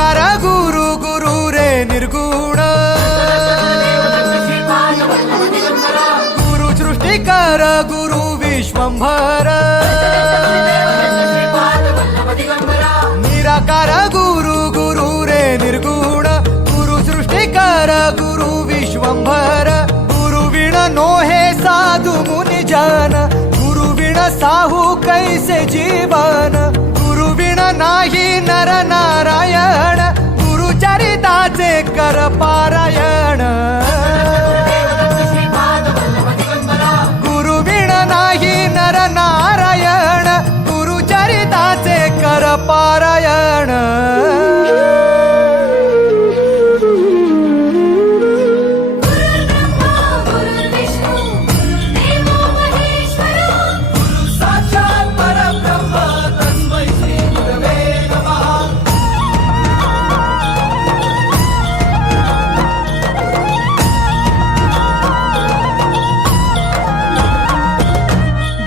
निराकार गुरु गुरु रे निर्गुण गुरु सृष्टिकर गुरु विश्वंभर निराकार गुरु गुरु रे निर्गुण गुरु सृष्टिकर गुरु विश्वंभर गुरु विण नोहे साधु मुनि जन गुरु विण साहू कैसे जीवन गुरु विण नाही नर नारायण गुरु चरिताचे कर पारायण गुरु विण नाही नर नारायण गुरु चरिताचे कर पारायण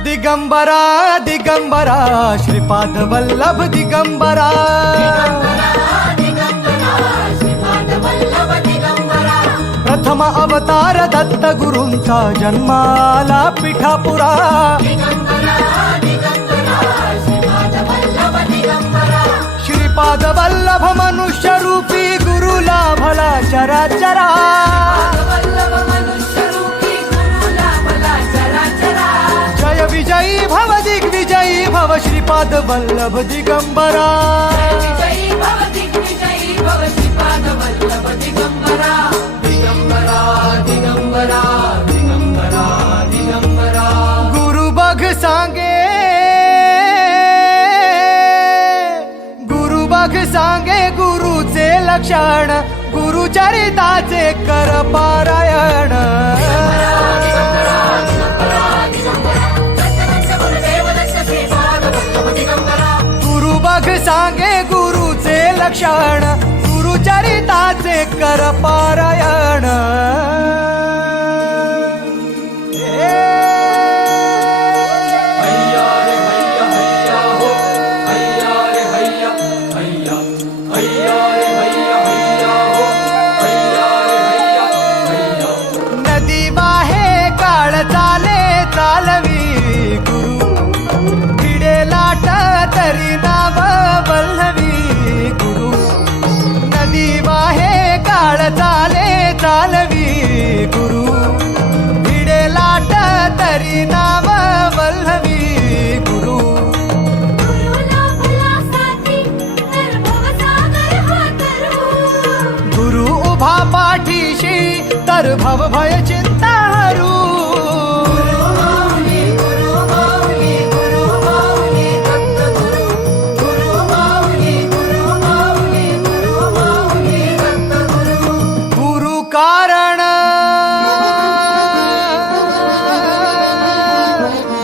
दिगंबरा दिगंबरा श्रीपाद वल्लभ दिगंबरा प्रथम अवतार दत्त गुरूंचा जन्माला पिठापुरा श्रीपाद वल्लभ मनुष्य रूपी गुरु लाभला चराचरा जय विजयी भव दिग्विजयी भव श्रीपाद वल्लभ दिगंबरा दिगंबरा दिगंबरा दिगंबरा गुरु बघ सांगे गुरु बघ सांगे गुरुचे लक्षण गुरु चरिताचे कर पारायण गुरु बघ सांगे गुरुचे लक्षण गुरु चरिताचे कर पारायण नदी वाहे काळ चाले चालवी गुरु भिडे लाट तरी नाव वल्लवी गुरु नदी वाहे काळ चाले चालवी गुरु भिडे लाट तरी नाव वल्लवी गुरु गुरु उभा पाठीशी तर भव भय चिंता हरू गुरु कारण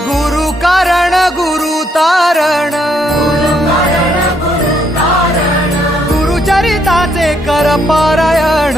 गुरु कारण गुरु तारण गुरु चरिताचे कर पारायण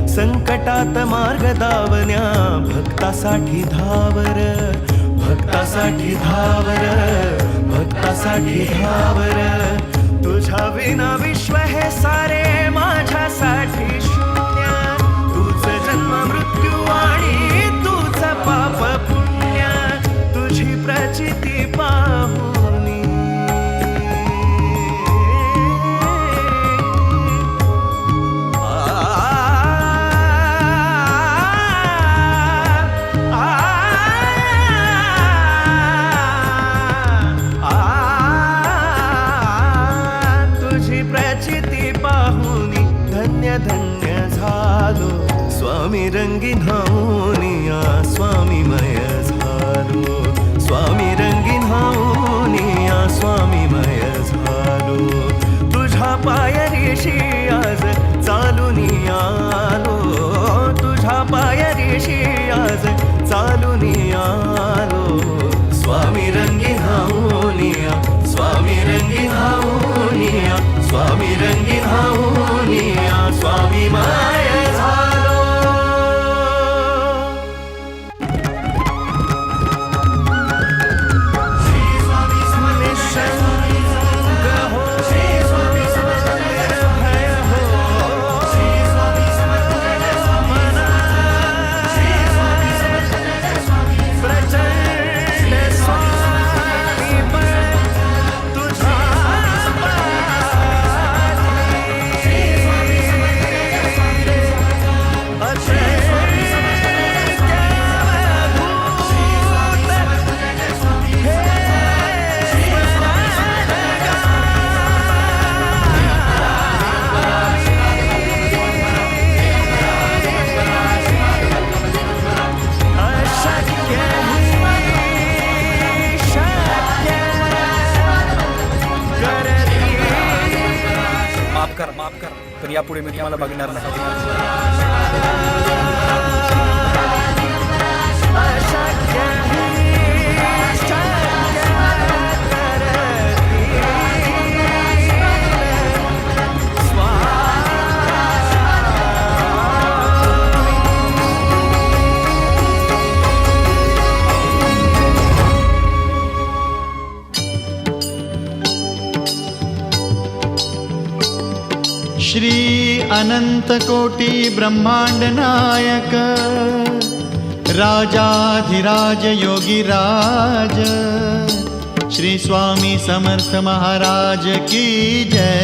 संकटात मार्ग दावण्या भक्तासाठी धावर, भक्तासाठी धावर, भक्तासाठी धावर. तुझ्या विना विश्व हे सारे माझ्यासाठी शून्य. तुझ जन्म मृत्यू आणि तुझ पाप पुण्य, तुझी प्रचिती पाहुनी तुझी प्रचिती पाहुनी धन्य धन्य झालो. स्वामी रंगीन होनिया स्वामीमय झालो. स्वामी रंगीन होनिया स्वामीमय झालो. तुझ्या पायरीशी आज चालून आलो. तुझ्या पायरीशी आज चालून आलो. स्वामी रंगीन होनिया स्वामी रंगीन होनिया स्वामी रंगीन होनिया स्वामीमय झालो. श्री स्वामी समर्थ हो, श्री स्वामी समर्थ निर्भय हो, श्री स्वामी समर्थ मना, श्री स्वामी समर्थ प्रचंड स्वामी तुझा माफ कर, पण यापुढे मी तुम्हाला बघणार नाही. श्री अनंत कोटी ब्रह्मांड नायक राजाधिराज योगीराज श्री स्वामी समर्थ महाराज की जय.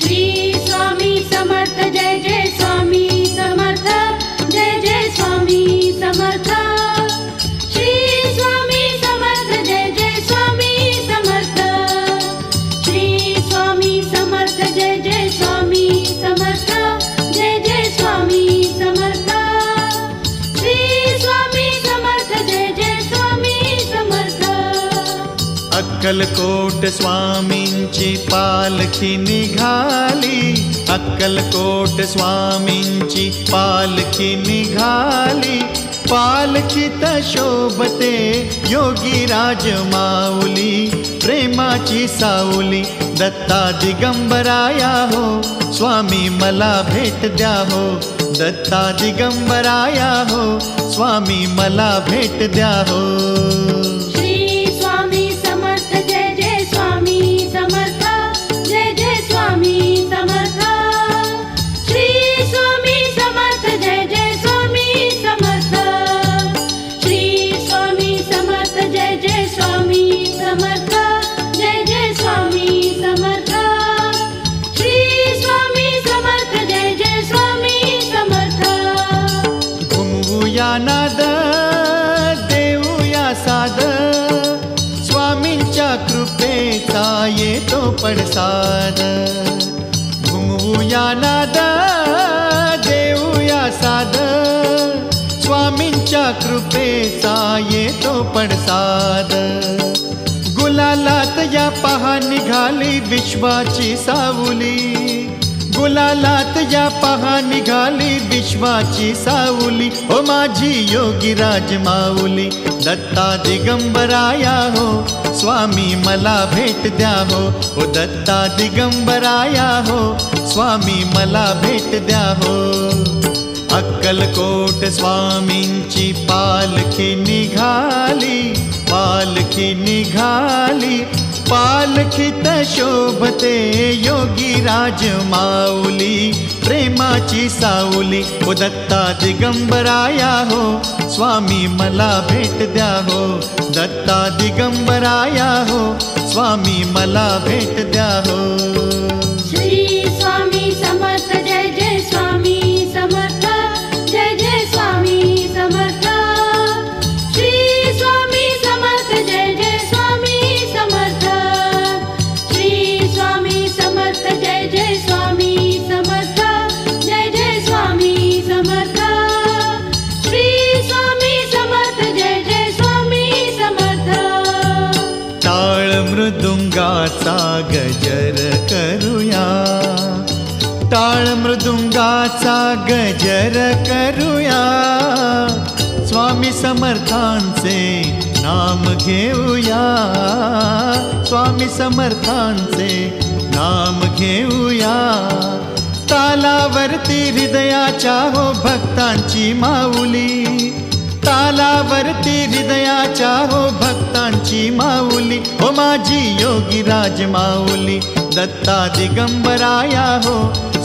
श्री स्वामी समर्थ जय जय स्वामी समर्थ जय जय स्वामी समर्थ. श्री स्वामी समर्थ जय जय स्वामी समर्थ. श्री स्वामी समर्थ जय जय स्वामी समर्थ जय जय स्वामी समर्थ. श्री स्वामी समर्थ जय जय स्वामी समर्थ. अक्कलकोट स्वामींची पालखी निघाली. अक्कलकोट स्वामींची पालखी निघाली. पालखीत शोभते योगीराज माऊली. प्रेमाची सावली दत्ता दिगंबराया हो. स्वामी मला भेट द्या हो. दत्ता दिगंबराया हो. स्वामी मला भेट द्या हो. श्री स्वामी समर्थ जय जय स्वामी समर्थ जय जय स्वामी समर्थ. श्री स्वामी समर्थ जय जय स्वामी समर्थ. श्री स्वामी समर्थ जय जय स्वामी समर्थ जय जय स्वामी समर्थ. श्री स्वामी समर्थ जय जय स्वामी समर्थ. घुमवूया नाद देऊया साद. स्वामींच्या कृपेचा येतो पडसाद. घुमवूया नाद देऊया साद. स्वामींच्या कृपेचा येतो पडसाद. गुलालात या पहा निघाली विश्वाची सावली. गुलालात या पहा निघाली विश्वाची सावली, ओ माझी योगीराज माऊली. दत्ता दिगंबराया हो, स्वामी मला भेट द्या हो. ओ दत्ता दिगंबराया हो, स्वामी मला भेट द्या हो. अक्कलकोट स्वामींची पालखी निघाली, पालखी निघाली. पालखीत शोभते योगीराज माऊली, प्रेमाची सावली. ओ दत्ता दिगंबराया हो, स्वामी मला भेट द्या हो. दत्ता दिगंबराया हो, स्वामी मला भेट द्या हो. श्री स्वामी समर्थ जय जय स्वामी समर्थ, जय जय स्वामी समर्थ. श्री स्वामी समर्थ जय जय स्वामी समर्थ. श्री स्वामी समर्थ जय जय स्वामी समर्थ, जय जय स्वामी समर्थ. श्री स्वामी समर्थ जय जय स्वामी समर्थ. टाळ मृदुंगाचा गजर करूया, टाळ मृदुंगाचा गजर करूया. स्वामी समर्थांचे नाम घेऊया, स्वामी समर्थांचे नाम घेऊया. तालावरती हृदयाच्या हो भक्तांची माऊली, तालावरती हृदयाच्या हो भक्तांची माऊली. हो माझी योगीराज माऊली. दत्ता दिगंबराया हो,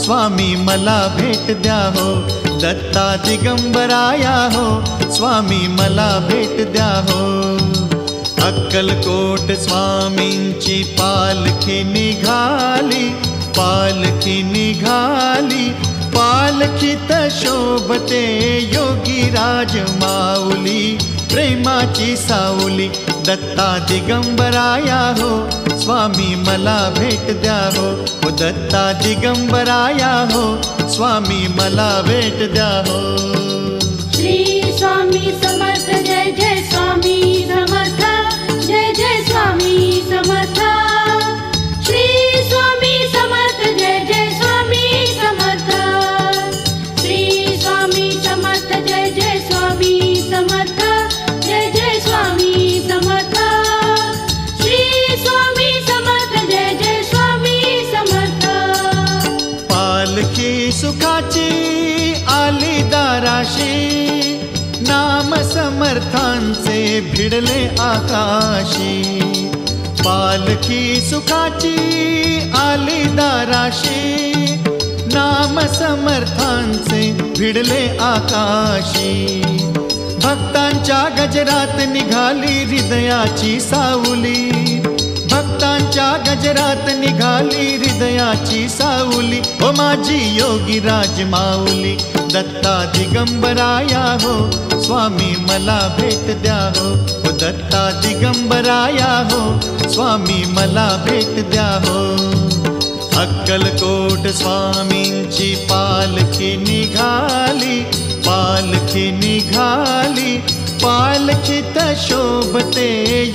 स्वामी मला भेट द्या हो. दत्ता दिगंबराया हो, स्वामी मला भेट द्या हो. अक्कलकोट स्वामींची पालखी निघाली, पालखी निघाली. पालखीत शोभते योगीराज माऊली, प्रेमाची सावली. दत्ता दिगंबराया हो, स्वामी मला भेट द्या हो. ओ दत्ता दिगंबराया हो, स्वामी मला भेट द्या हो. श्री स्वामी समर्थ जय जय स्वामी समर्थ, जय जय स्वामी समर्थ. श्री स्वामी समर्थ जय जय स्वामी समर्थ. श्री स्वामी समर्थ जय जय स्वामी समर्थ, जय जय स्वामी समर्थ. श्री स्वामी समर्थ जय जय स्वामी समर्थ. पालखी सुखाची आली दाराशी, नाम समर्थांचे भिडले आकाशी. पालखी सुखाची आली दाराशी, नाम समर्थांचे भिडले आकाशी. भक्तांच्या गजरात निघाली हृदयाची सावली, भक्तांच्या गजरात निघाली हृदयाची सावली. ओ माझी योगीराज माऊली. दत्ता दिगंबराया हो, स्वामी मला भेट द्या हो. ओ दत्ता दिगंबराया हो, स्वामी मला भेट द्या हो. अक्कलकोट स्वामींची पालखी निघाली, पालखी निघाली. पालखीत शोभते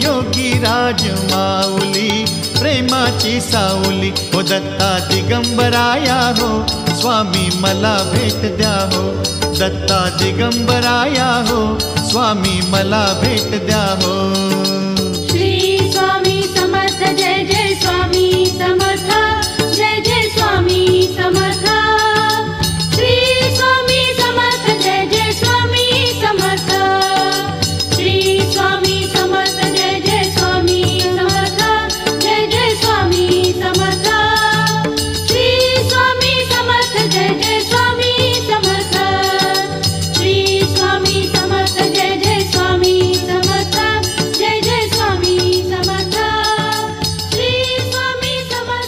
योगीराज माऊली, प्रेमाची सावली. ओ दत्ता दिगंबराया हो, स्वामी मला भेट द्या हो. दत्ता दिगंबराया हो, स्वामी मला भेट द्या हो. श्री स्वामी समर्थ जय जय स्वामी समर्थ, जय जय स्वामी समर्थ. श्री स्वामी समर्थ जय जय स्वामी समर्थ. श्री स्वामी समर्थ जय जय स्वामी समर्थ, जय जय स्वामी समर्थ. श्री स्वामी समर्थ जय जय स्वामी समर्थ. श्री स्वामी समर्थ जय जय स्वामी समर्थ, जय जय स्वामी समर्थ. श्री स्वामी समर्थ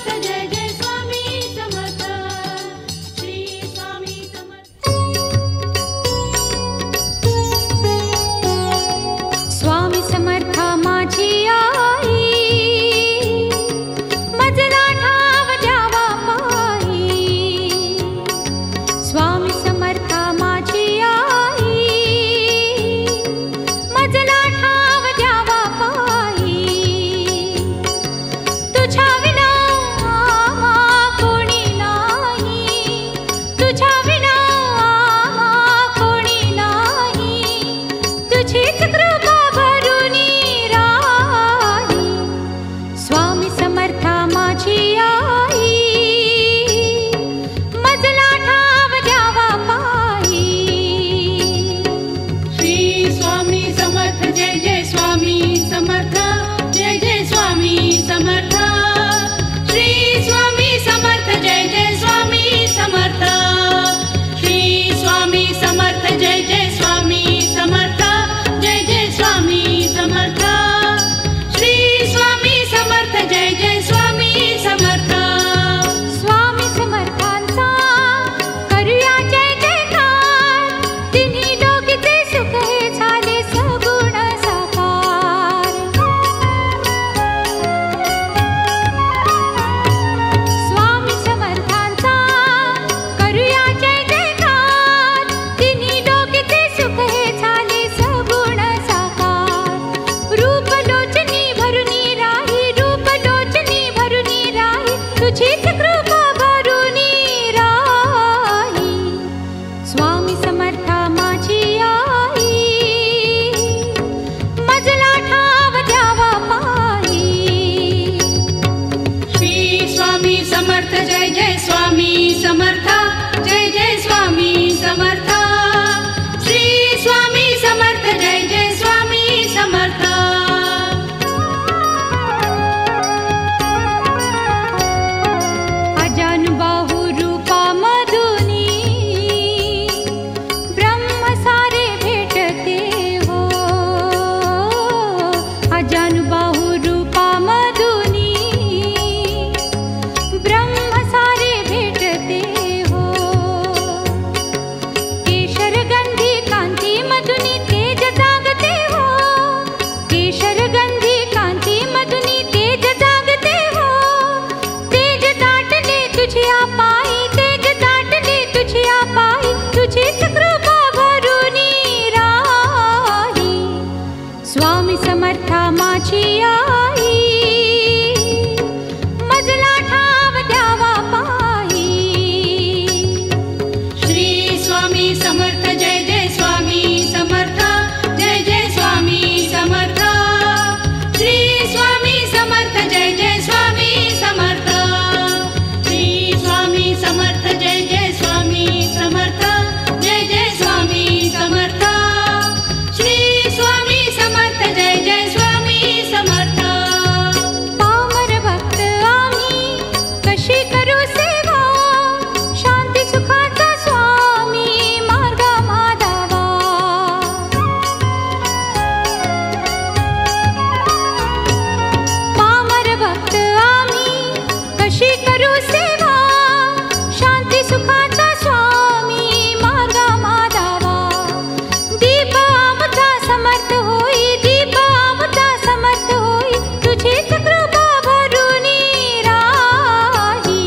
समर्थ होई दीप आमचा समर्थ होई तुझीच कृपा भरुनी राही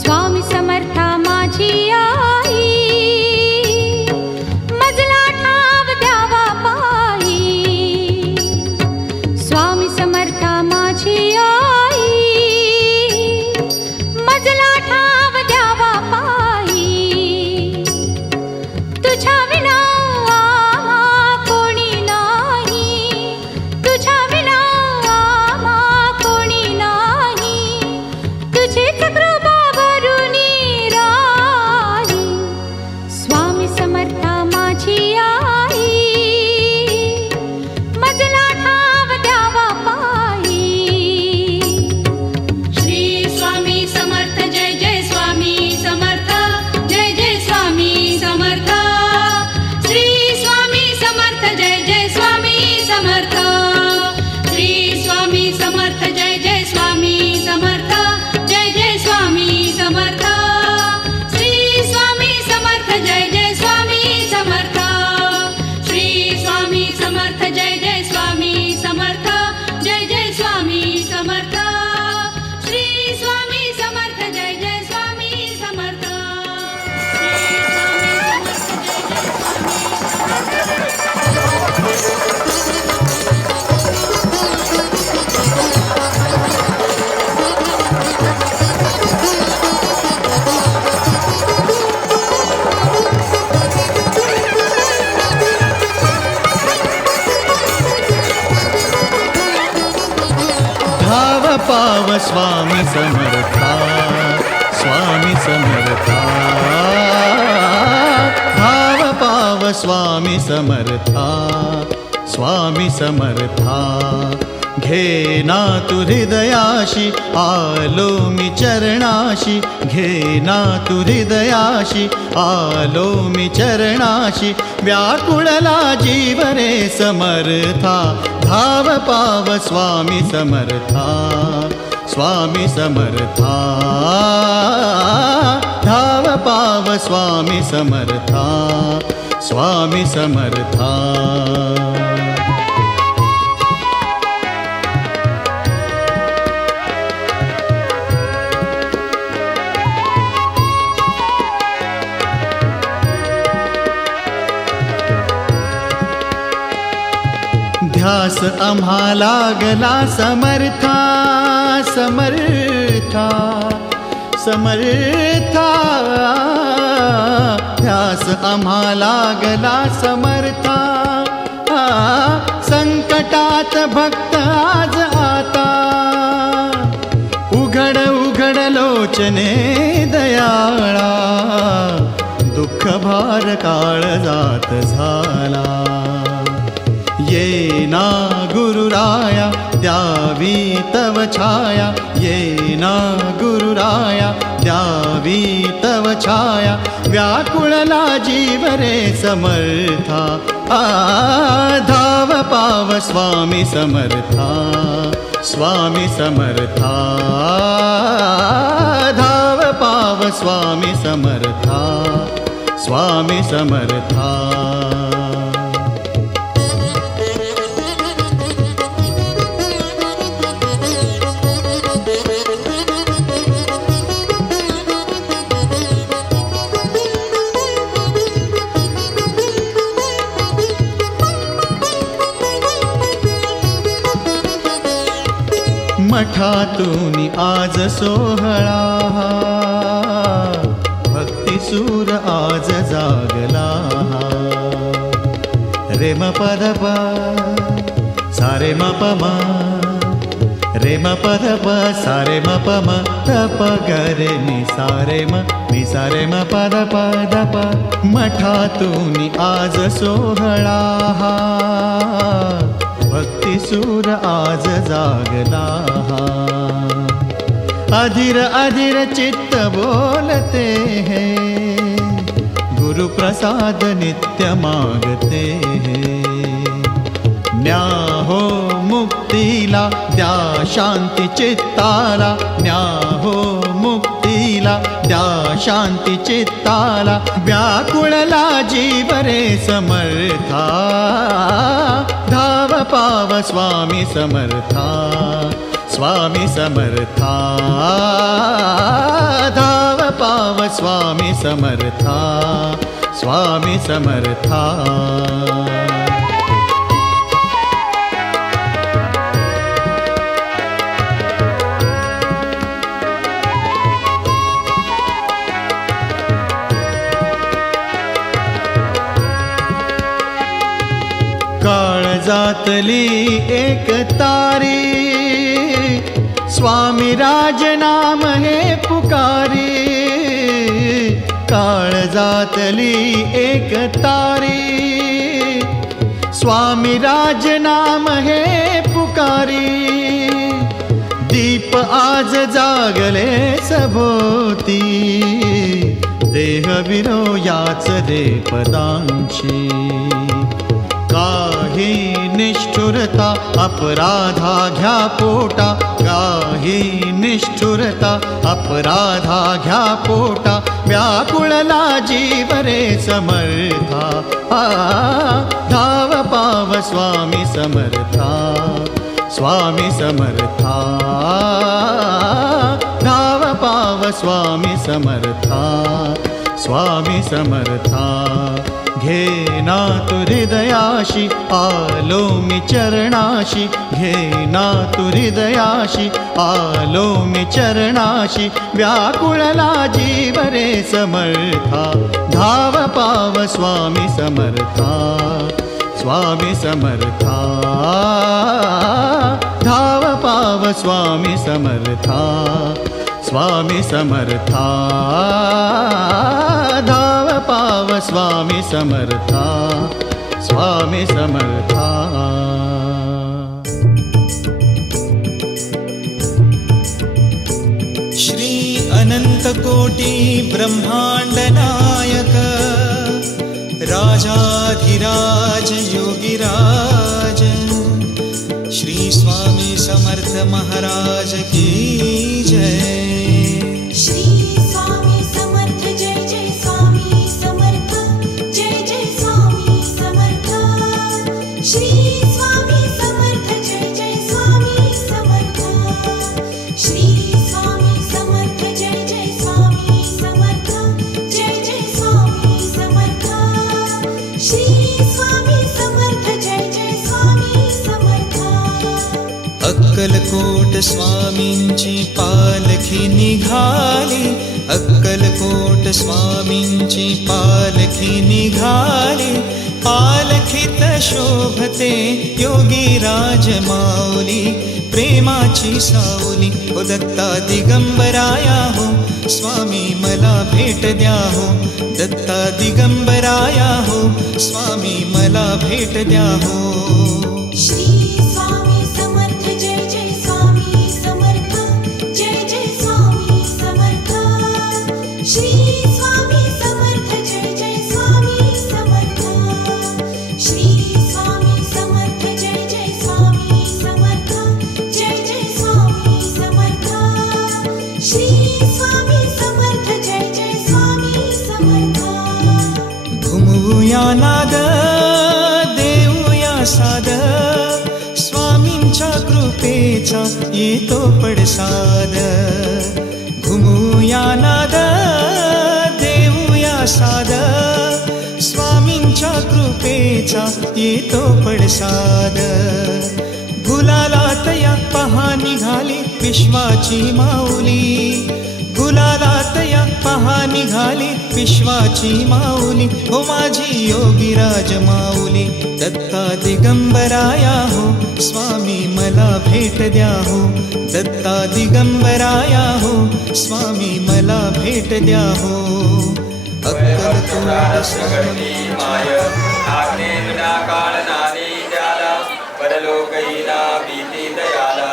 स्वामी समर्था माझी आई मजला ठाव द्यावा पायी स्वामी समर्था माझी आई मजला ठाव द्यावा पायी तुझ्या विना आम्हा कोणी नाही तुझ्या विना आम्हा कोणी नाही तुझीच कृपा भरुनी राही स्वामी समर्था माझी आई मजला ठाव द्यावा पायी श्री स्वामी समर्थ जय जय स्वामी समर्थ जय जय स्वामी समर्थ श्री स्वामी समर्थ जय जय स्वामी समर्थ श्री स्वामी समर्थ जय जय स्वामी समर्थ जय जय स्वामी समर्थ श्री स्वामी समर्थ जय जय स्वामी समर्थ श्री स्वामी समर्थ जय जय स्वामी समर्थ जय जय स्वामी समर्थ श्री स्वामी समर्थ जय जय स्वामी समर्थ धाव पाव स्वामी समर्था स्वामी समर्था धाव पाव स्वामी समर्था स्वामी समर्था घे ना तू हृदयाशी आलो मी चरणाशी घे ना तू हृदयाशी आलो मी चरणाशी व्याकुळला जीव रे समर्था धाव पाव स्वामी समर्था स्वामी समर्था धाव पाव स्वामी समर्था स्वामी समर्था ध्यास आम्हा लागला समर्था समर्था समर्था ध्यास आम्हा लागला समर्था संकटात भक्त आज आता उघड उघड लोचने दयाळा दुःख भार काळ जात झाला ये ना गुरुराया द्यावी तव छाया ये ना गुरुराया द्यावी तव छाया व्याकुळला जीव रे समर्था धाव पाव स्वामी समर्था स्वामी समर्था धाव पाव स्वामी समर्था स्वामी समर्था मठातून आज सोहळा भक्तिसूर आज जागला रे म पद प सारे म प म रे म पद प सारे म प म त प ग रे नि सारे म पद प द प मठातून आज सोहळा भक्तिसूर आज जागला अधीर अधीर चित्त बोलते हैं गुरु प्रसाद नित्य मागते हैं न्या हो मुक्तीला द्या शांती चित्ताला न्या हो मुक्तीला द्या शांती चित्ताला व्याकुळला जीव रे समर्था स्वामी समर्था स्वामी समर्था धाव पाव स्वामी समर्था स्वामी समर्था काळजातली एक तारी स्वामी राज नाम हे पुकारी काळजातली एक तारी स्वामी राज नाम हे पुकारी दीप आज जागले सभोवती देह विरो याच रे पदांची काही निष्ठुरता अपराधा घ्या पोटा काही निष्ठुरता अपराधा घ्या पोटा व्याकुळला जीव रे समर्था धाव पाव स्वामी समर्था स्वामी समर्था धाव पाव स्वामी समर्था स्वामी समर्था घेना तु हृदयाशी आलो मी चरणाशी घेना तु हृदयाशी आलो मी चरणाशी व्याकुळला जीव रे समर्था धाव पाव स्वामी समर्था स्वामी समर्था धाव पाव स्वामी समर्था स्वामी समर्था धाव पाव स्वामी समर्था स्वामी समर्था श्री अनंत कोटी ब्रह्मांड नायक राजाधिराज योगीराज श्री स्वामी समर्थ महाराज की जय श्री स्वामी समर्थ जय जय स्वामी समर्थ जय जय स्वामी समर्थ श्री स्वामी समर्थ जय जय स्वामी समर्थ श्री स्वामी समर्थ जय जय स्वामी समर्थ जय जय स्वामी समर्थ श्री स्वामी समर्थ जय जय स्वामी समर्थ अक्कलकोट स्वामींची पालखी निघाली अक्कलकोट स्वामींची पालखी निघाली पालखीत शोभते योगीराज माऊली प्रेमाची सावली ओ दत्ता दिगंबराया हो स्वामी मला भेट द्या हो दत्ता दिगंबराया हो स्वामी मला भेट द्या हो श्री स्वामी समर्थ जय जय स्वामी समर्थ जय जय स्वामी समर्थ श्री स्वामी समर्थ जय जय स्वामी समर्थ श्री स्वामी समर्थ जय जय स्वामी समर्थ जय जय स्वामी समर्थ श्री स्वामी समर्थ जय जय स्वामी समर्थ घुमवूया नाद देऊया साद स्वामींच्या कृपेचा येतो पडसाद घुमूया नाद देऊया साद स्वामींच्या कृपेचा येतो पडसाद गुलालात या पहा निघाली विश्वाची माऊली गुलालात या पहा निघाली विश्वाची माऊली हो माझी योगीराज माऊली दत्ता दिगंबराया हो स्वामी मला भेट द्या हो दत्ता दिगंबराया हो स्वामी मला भेट द्या हो अक्कलकोट स्वामी माय आज्ञे विना काळनानी ज्याला परलोकईना भीती दयाला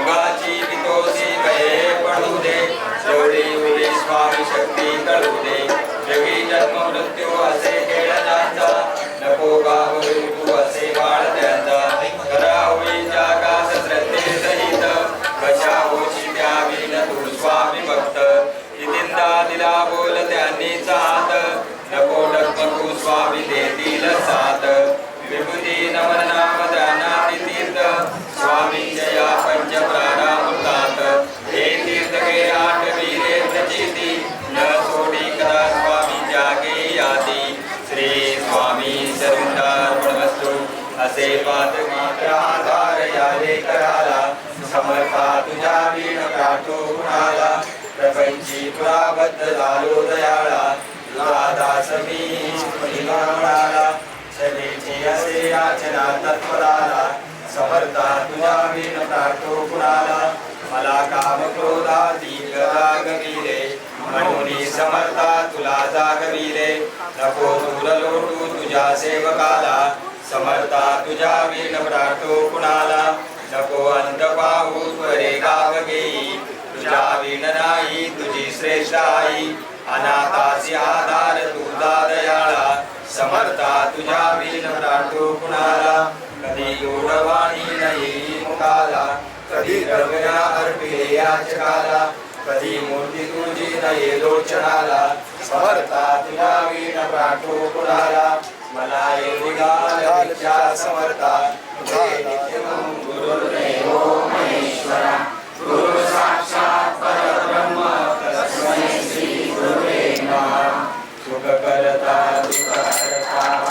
उगाची वितोसी भये पडू दे जेवढी उडी स्वामी शक्ती कळू दे जगी जन्म मृत्यू असे खेळ त्यांचा नको गावरी तू असे बाळ त्यांचा खरा होई जागास श्रद्धे सहित कशा होशी द्यावी न तू स्वामी भक्त कितींदा दिला बोल त्यांनी चात नको डगमगू स्वामी देतील साथ विभूती नमन नाम दाना तीर्थ असे पात मात्र आधार याले कराला समर्था तुझ्या वीण प्रार्थो कुणाला प्रपंची पुराबद्ध झालो दयाळा तुझा दास मी महिमा म्हणाला शरीची असे याचना तत्पराला समर्था तुझ्या वीण प्रार्थो कुणाला मला काम क्रोधाती रागविले म्हणून समर्था तुला जागविले नको दूर लोटू तुझ्या सेवकाला समर्था तुझ्या वीण प्रार्थो कुणाला नको अंत पाहू त्वरे गाव घेई तुझ्या वीण नाही तुझी श्रेष्ठ आई अनाथाची आधार तुझा दयाळा समर्था तुझ्या वीण प्रार्थो कुणाला कधी गोडवाणी नाही मुखाला कधी द्रव्या अर्पिले याचकाला कधी मूर्ती तुझी नये लोचनाला समर्था तुझ्या वीण प्रार्थो कुणाला मला एवढा समर्था तुझे नित्य गुरुर्देवो महेश्वरा गुरु साक्षात परब्रह्म तस्मै श्री गुरुवे नमः सुख करता दुःख हरता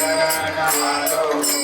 शरण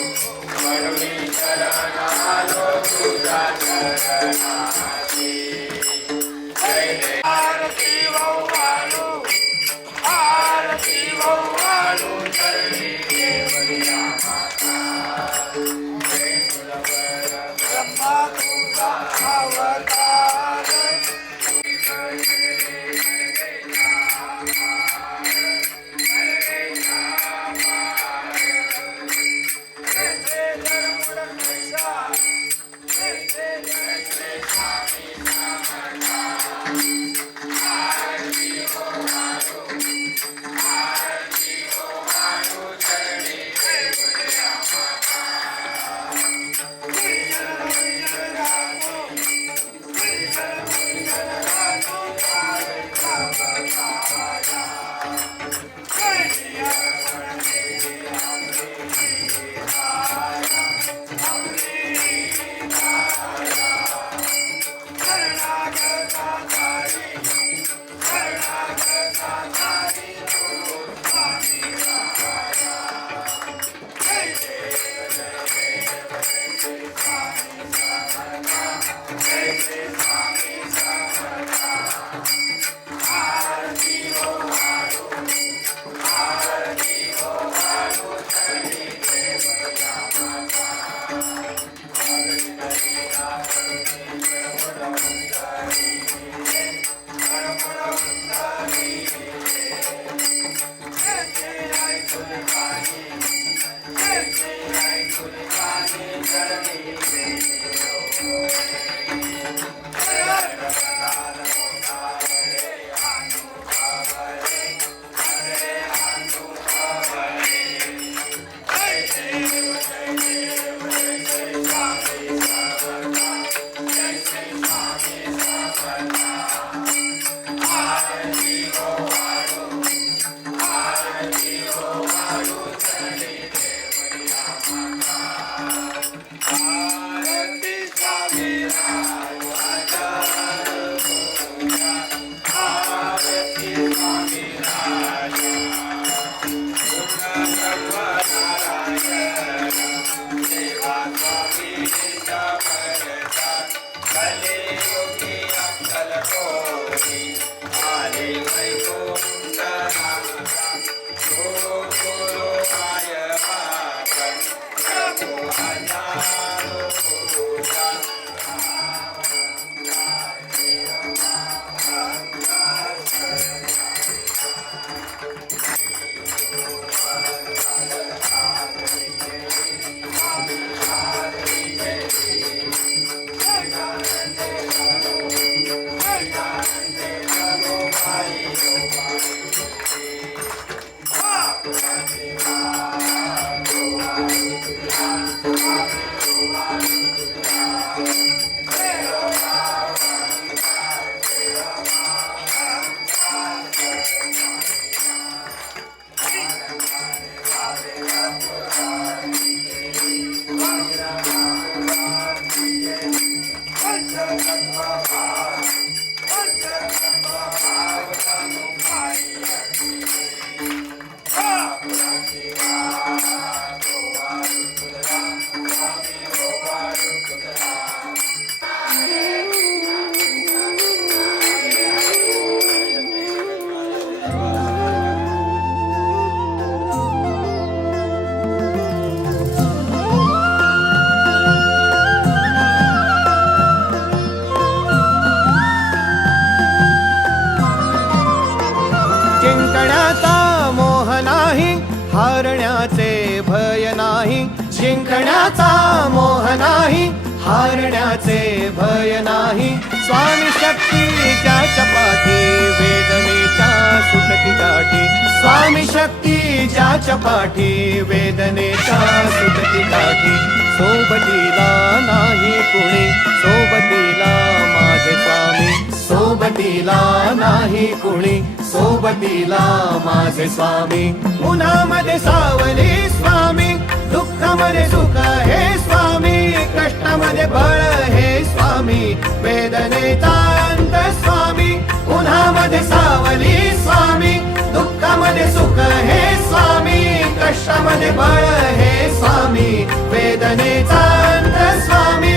जिंकण्याचा मोह नाही, हारण्याचे भय नाही. जिंकण्याचा मोह नाही, हारण्याचे भय नाही. स्वामी शक्ती ज्याच्या पाठी, वेदनेच्या सुटती गाठी. स्वामी शक्ती ज्याच्या पाठी, वेदनेच्या सुटती गाठी. सोबतीला नाही कुणी, सोबतीला माझे स्वामी. सोबतीला नाही कुणी, सोबतीला माझे स्वामी. उन्हामध्ये सावली स्वामी, दुःखामध्ये सुख हे स्वामी. कष्टामध्ये बळ हे स्वामी, वेदनेचा अंत स्वामी. उन्हामध्ये सावली स्वामी, दुःखामध्ये सुख हे स्वामी. कष्टामध्ये बळ हे स्वामी, वेदनेचा अंत स्वामी.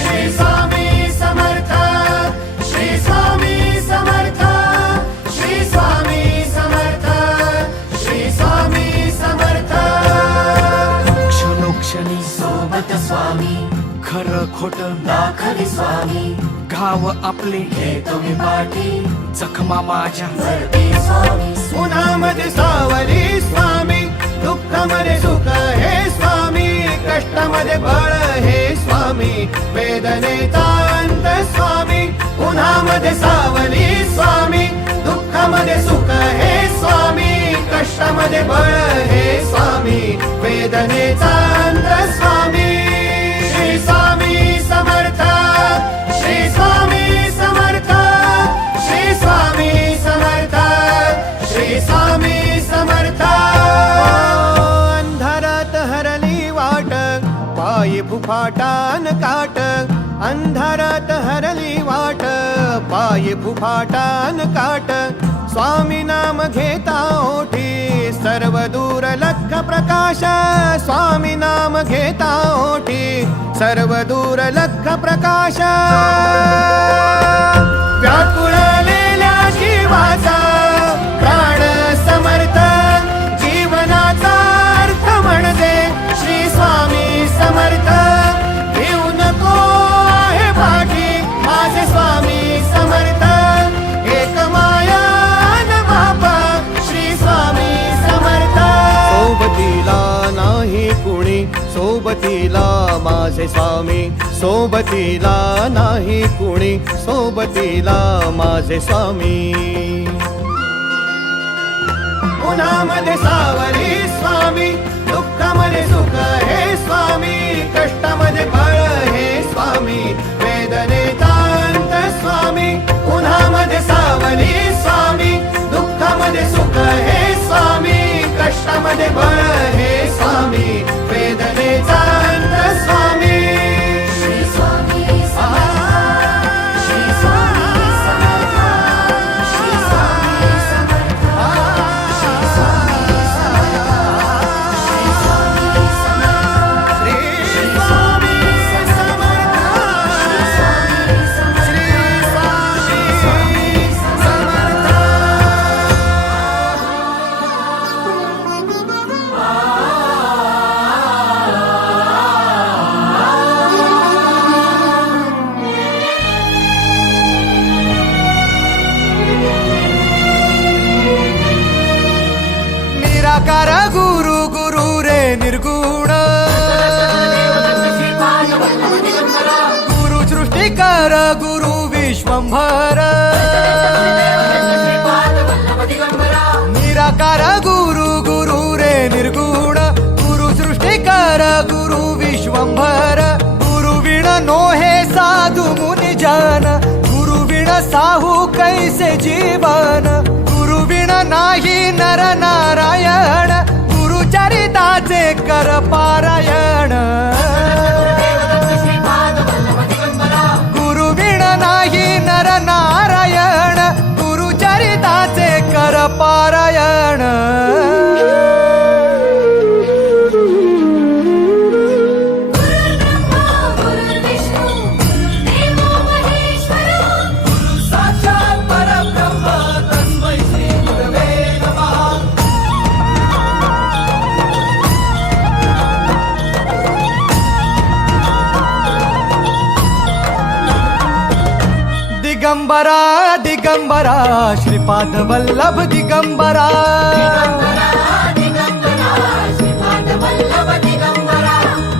श्री स्वामी समर्थ, श्री स्वामी समर्थ, श्री स्वामी समर्थ, श्री स्वामी समर्थ. क्षणोक्षणी सोबत स्वामी, खरं खोट दाखली स्वामी. घाव आपले घेतो मी पाठी, जखमा माझ्या भरती स्वामी. उन्हामध्ये सावली स्वामी, दुःखामध्ये सुख हे स्वामी. कष्टामध्ये बळ हे स्वामी, वेदनेचा अंत स्वामी. उन्हामध्ये सावली स्वामी, दुःखामध्ये सुख हे स्वामी. कष्टामध्ये बळ हे स्वामी, वेदनेचा अंत स्वामी. श्री स्वामी समर्थ, श्री स्वामी समर्थ, श्री स्वामी समर्थ, श्री स्वामी समर्थ. अंधारात हरली वाट, पायी फुफाटान काट. अंधारात हरली वाट, पायी फुफाटान काट. स्वामी नाम घेता ओठी, सर्व दूर लख प्रकाश. स्वामी नाम घेता ओठी, सर्व दूर लख प्रकाश. व्याकुळलेल्या जीवाचा प्राण समर्थ, जीवनाचा अर्थ म्हणजे श्री स्वामी समर्थ. घेऊ नको आहे पाठी, माझे स्वामी समर्थ. एक माया न बापा, श्री स्वामी समर्थ. सोबतीला नाही कुणी, सोबतीला माझे स्वामी. सोबतीला नाही कुणी, सोबतीला माझे स्वामी. उन्हामध्ये सावली स्वामी, दुःखामध्ये सुख हे स्वामी. कष्टामध्ये बळ हे स्वामी, वेदनेचा अंत स्वामी. उन्हामध्ये सावली स्वामी, दुःखामध्ये सुख हे स्वामी. कष्टामध्ये बळ हे स्वामी, वेदनेचा अंत स्वामी. श्री स्वामी समर्थ, श्री स्वामी समर्थ, श्री स्वामी समर्थ, निराकार गुरु गुरु रे निर्गुण गुरु सृष्टिकर गुरु विश्वंभर निराकार गुरु गुरु रे निर्गुण गुरु सृष्टिकर गुरु विश्वंभर गुरु विण नोहे साधु मुनि जन गुरु विण साहू कैसे जीवन गुरु विण नाही नर नारायण गुरु चरिताचे कर पारायण गुरु विण नाही नर नारायण गुरु चरिताचे कर पारायण गुरुर्ब्रह्मा गुरुर्विष्णू गुरुर्देवो महेश्वरा साक्षात परब्रह्म तस्मै श्री गुरवे नमः दिगंबरा दिगंबरा श्रीपाद वल्लभ दिगंबरा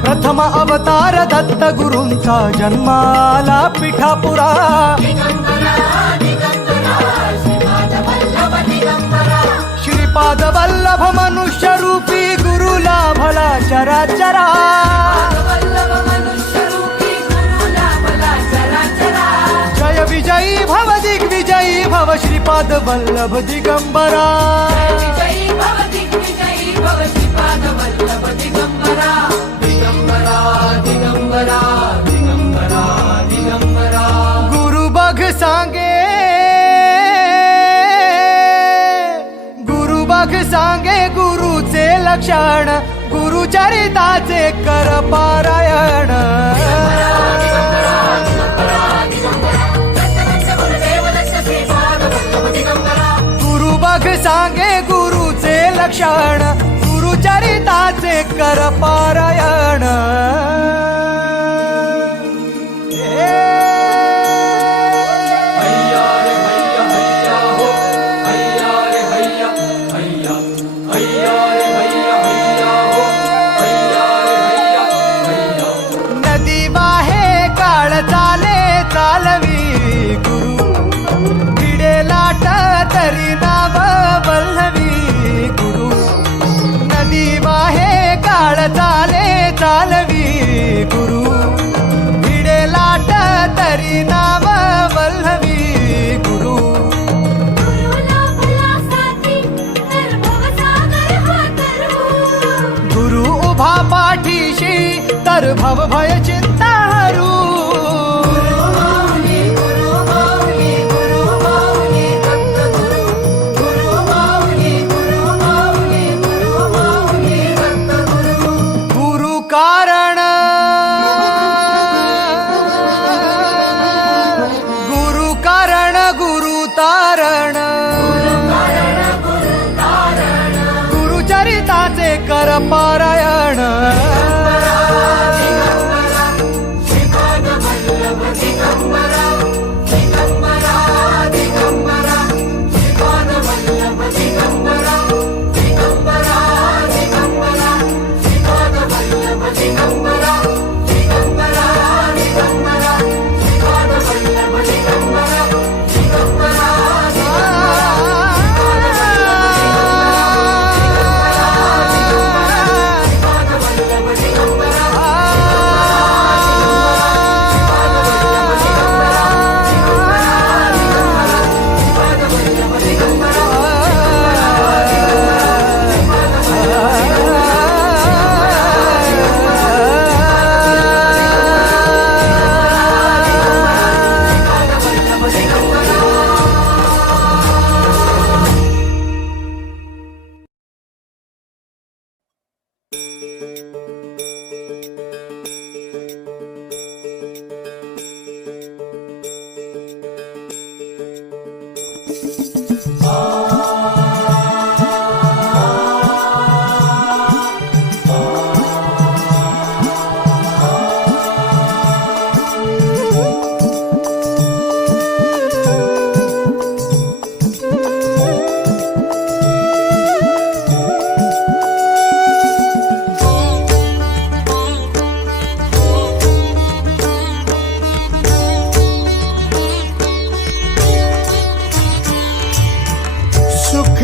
प्रथम अवतार दत्त गुरूंचा जन्माला पिठापुरा श्रीपाद वल्लभ मनुष्य रूपी गुरुला भला चराचरा जय विजयी भव दिग्विजयी भव श्रीपाद वल्लभ दिगंबरा गुरु बघ सांगे गुरु बघ सांगे गुरुचे लक्षण गुरु चरिताचे कर पारायण गुरु बघ सांगे गुरुचे लक्षण गुरु चरिताचे कर पारायण हैया रे हैया हैया हो हैया रे हैया हैया हैया रे हैया हैया हो हैया रे हैया हैया नदी वाहे काळ चाले चालवी गुरु भिडे लाट तरी नाव वल्लवी गुरु नदी वाहे काळ चाले चालवी गुरु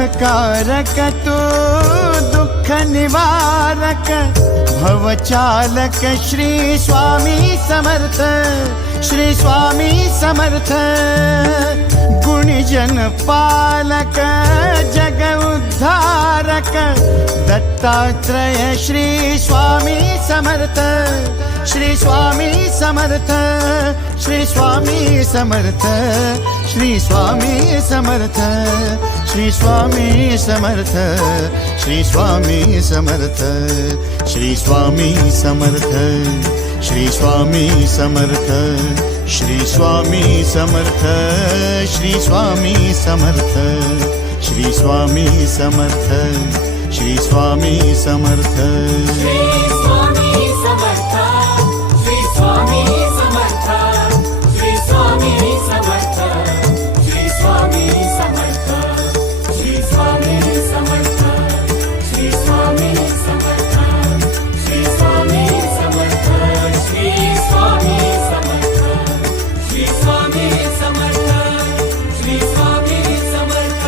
सुखकारक तू दुःख निवारक भवचालक श्री स्वामी समर्थ, श्री स्वामी समर्थ. गुणीजन पालक जग उद्धारक दत्तात्रय श्री स्वामी समर्थ, श्री स्वामी समर्थ, श्री स्वामी समर्थ, श्री स्वामी समर्थ, श्री स्वामी समर्थ, श्री स्वामी समर्थ, श्री स्वामी समर्थ, श्री स्वामी समर्थ, श्री स्वामी समर्थ, श्री स्वामी समर्थ, श्री स्वामी समर्थ, श्री स्वामी समर्थ. श्री स्वामी समर्थ, श्री स्वामी समर्थ, श्री स्वामी समर्थ, श्री स्वामी समर्थ, श्री स्वामी समर्थ, श्री स्वामी समर्थ, श्री स्वामी समर्थ, श्री स्वामी समर्थ, श्री स्वामी समर्थ, श्री स्वामी समर्थ.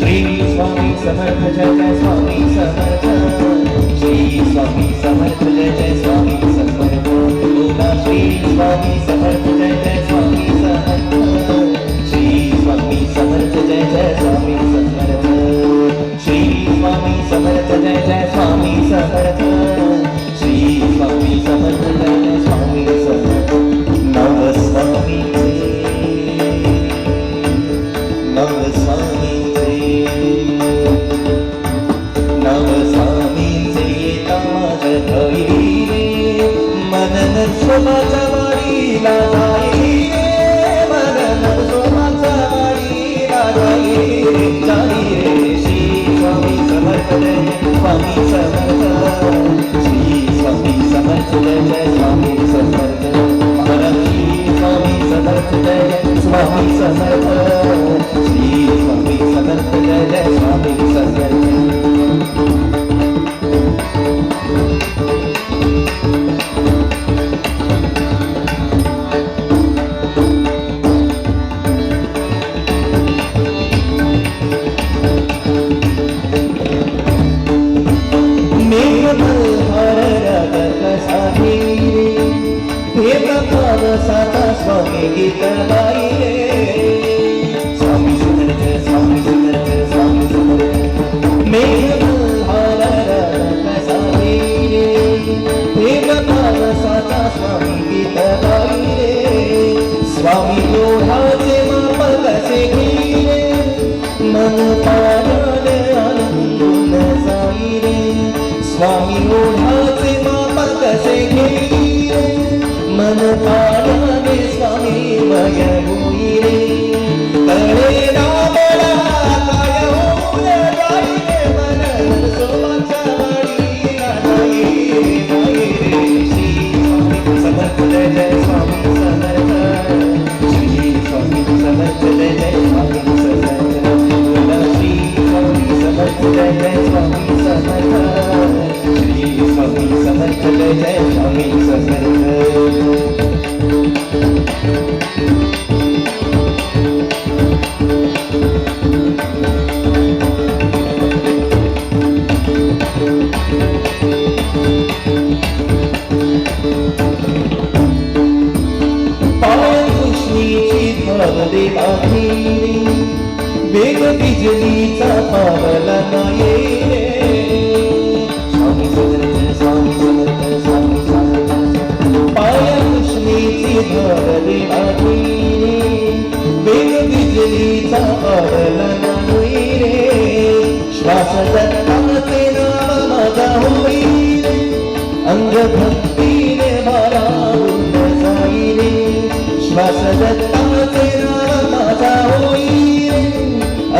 श्री स्वामी समर्थ जय जय स्वामी समर्थ, श्री स्वामी समर्थ जय जय स्वामी समर्थ. बोला श्री स्वामी समर्थ जय जय स्वामी समर्थ, श्री स्वामी समर्थ जय जय स्वामी समर्थ, श्री स्वामी समर्थ जय जय स्वामी समर्थ, श्री स्वामी समर्थ जय जय स्वामी समर्थ. नव स्वामी नव स्वामी नव स्वामींचे येता माझ्या घरी रे, मन नरसोबाच्या वाडीला जाई रे, मन नरसोबाच्या वाडीला जाई रे, जाई रे. श्री स्वामी समर्थ जय जय स्वामी समर्थ, श्री स्वामी समर्थ जय जय स्वामी समर्थ. श्री स्वामी समर्थ जय जय स्वामी समर्थ, श्री स्वामी समर्थ जय जय स्वामी समर्थ. स्वामी गीत गाई रे, स्वामी समर्थ स्वामी समर्थ स्वामी समर्थ. मेघमल्हार साधी रे, प्रेमपारसाचा स्वामी गीत गाई रे, स्वामी लोढाचे माप कसे घेई रे, मन पाण्याने आनंदून जाई रे, स्वामी लोढाचे माप कसे घेई रे, मन पाण्याने स्वामी मय होई रे. तळे दाबला काय होऊन जाई रे, मन नरसोबाच्या वाडीला जाई रे, जाई रे. श्री स्वामी समर्थ जय जय स्वामी समर्थ, श्री स्वामी समर्थ जय जय स्वामी समर्थ. श्री स्वामी समर्थ जय जय स्वामी समर्थ, श्री स्वामी समर्थ जय जय स्वामी समर्थ. वेग बिजलीचा पावला नाही रे, स्वामी समर्थ स्वामी समर्थ स्वामी समर्थ. पाया कृष्णीची धरली आधी, वेग बिजली स्वामीचा आदलन होई रे श्वास दत्ताचे नाम माझा होई रे अंग भक्तीने मला होऊन जाई रे श्वास दत्ताचे नाम माझा होई रे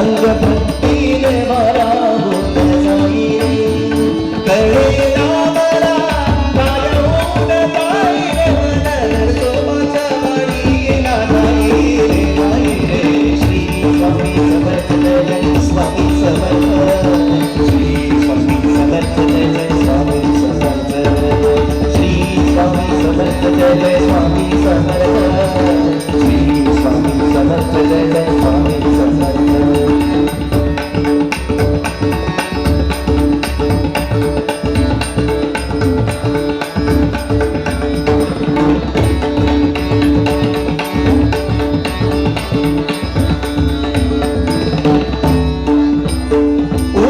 अंग भक्तीने मला होऊन जाई रे कळे नामला काय होऊन जाई रे मन सोमाच्या वाडीला नाही रे नाही रे श्री स्वामी समर्थ जय स्वामी समर्थ श्री स्वामी समर्थ जय स्वामी समर्थ श्री स्वामी समर्थ जय स्वामी समर्थ श्री स्वामी समर्थ जय स्वामी समर्थ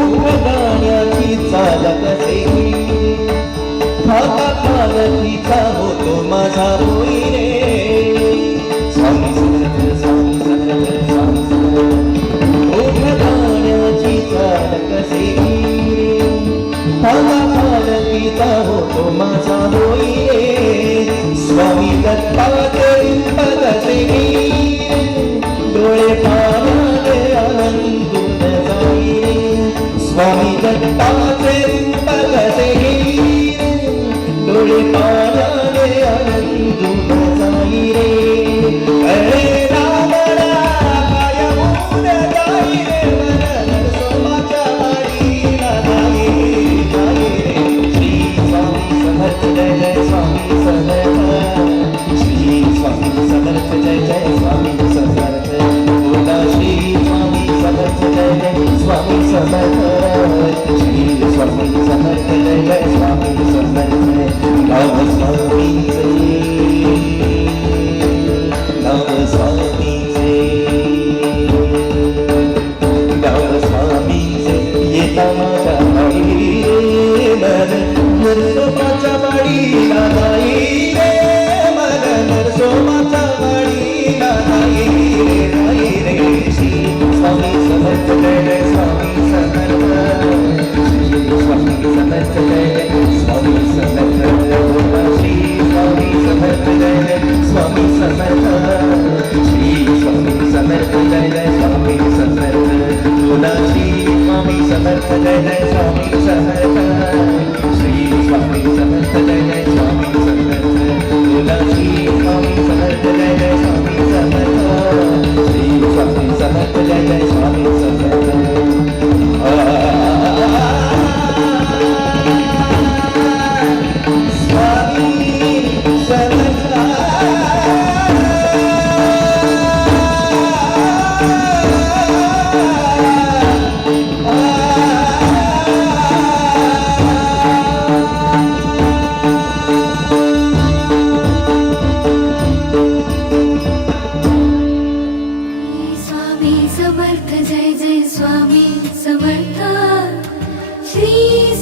उठगाण्याची चाल कसे खाता पालखीचा होतो माझा होई रे स्वामी समर्थ स्वामी समर्थ स्वामी समर्थ उठगाण्याची चाल कसे खाता पालखीचा होतो माझा होई रे स्वामी दत्ताचे पदसे डोळे पाण्याने आनंदून जाई रे स्वामी दत्ताचे पदसे डोळे पाण्याने आनंदून जाई रे अरे रामला काय होऊन जाई रे मन सोमाच्या वाडीला जाई रे श्री स्वामी समर्थ जय स्वामी समर्थ श्री स्वामी समर्थ जय स्वामी समर्थ बोला श्री स्वामी समर्थ जय स्वामी समर्थ श्री स्वामी समर्थ जय स्वामी समर्थ नाम स्वामीचे नाम स्वामीचे नाम स्वामीचे येता माझ्या वाडी रे मन नरसोमाच्या वाडीला नाही रे मन नरसोमाच्या वाडीला नाही रे नाही रे श्री स्वामी समर्थ जय स्वामी समर्थ श्री स्वामी समर्थ जय स्वामी समर्थ श्री स्वामी समर्थ जय स्वामी समर्थ श्री स्वामी समर्थ जय स्वामी समर्थ बोला श्री स्वामी समर्थ जय स्वामी समर्थ श्री स्वामी समर्थ जय स्वामी समर्थ बोला श्री स्वामी समर्थ जय स्वामी समर्थ श्री स्वामी समर्थ जय स्वामी समर्थ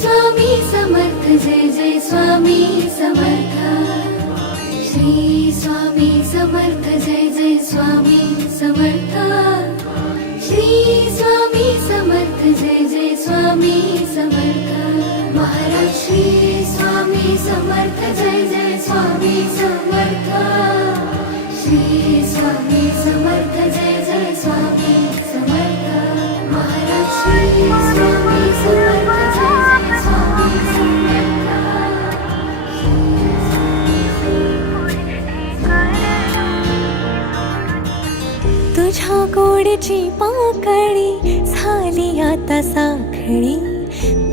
स्वामी समर्थ जय जय स्वामी समर्थ श्री स्वामी समर्थ जय जय स्वामी समर्थ श्री स्वामी समर्थ जय जय स्वामी समर्थ श्री स्वामी समर्थ जय जय स्वामी समर्थ महाराज श्री स्वामी समर्थ जय जय स्वामी समर्थ श्री स्वामी समर्थ जय जय स्वामी समर्थ महाराज श्री स्वामी समर्थ जय जय स्वामी समर्थ तुझ्या गोडची पाकळी झाली आता साखळी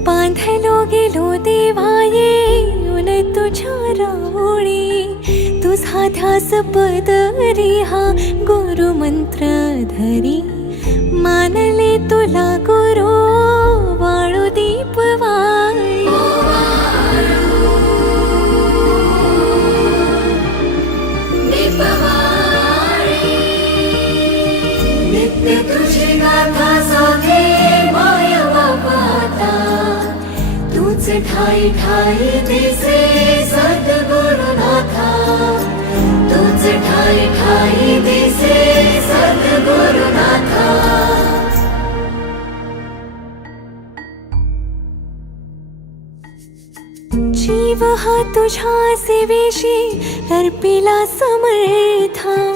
बांधलो गेलो देवाये उन तुझ्या राऊळी तुझा ध्यास पदरी हा गुरु मंत्र धरी मानले तुला गुरु वाळू दीप वाळी नित्य तुझी गाथा सागे माया बापाता तूच ठाई ठाई दिसे सद्गुरुनाथा तूच ठाई ठाई दिसे सद्गुरुनाथा जीव हा तुझ्या सेवेशी अर्पिला समर्था,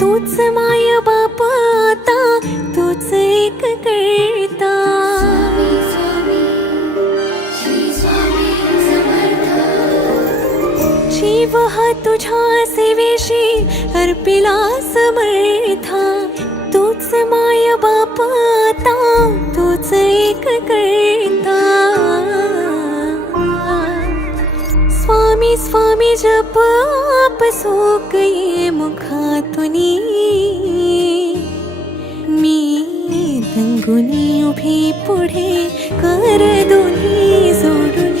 तूच माय बाप आता, तूच एक करता. जीव हा तुझ्या सेवेशी अर्पिला समर्था, तूच माय बाप आता, तूच एक करता. स्वामी स्वामी जप आप सोक ये मुखातुनी, मी दंगुनी उभी पुढे कर दोन्ही जोडुनी.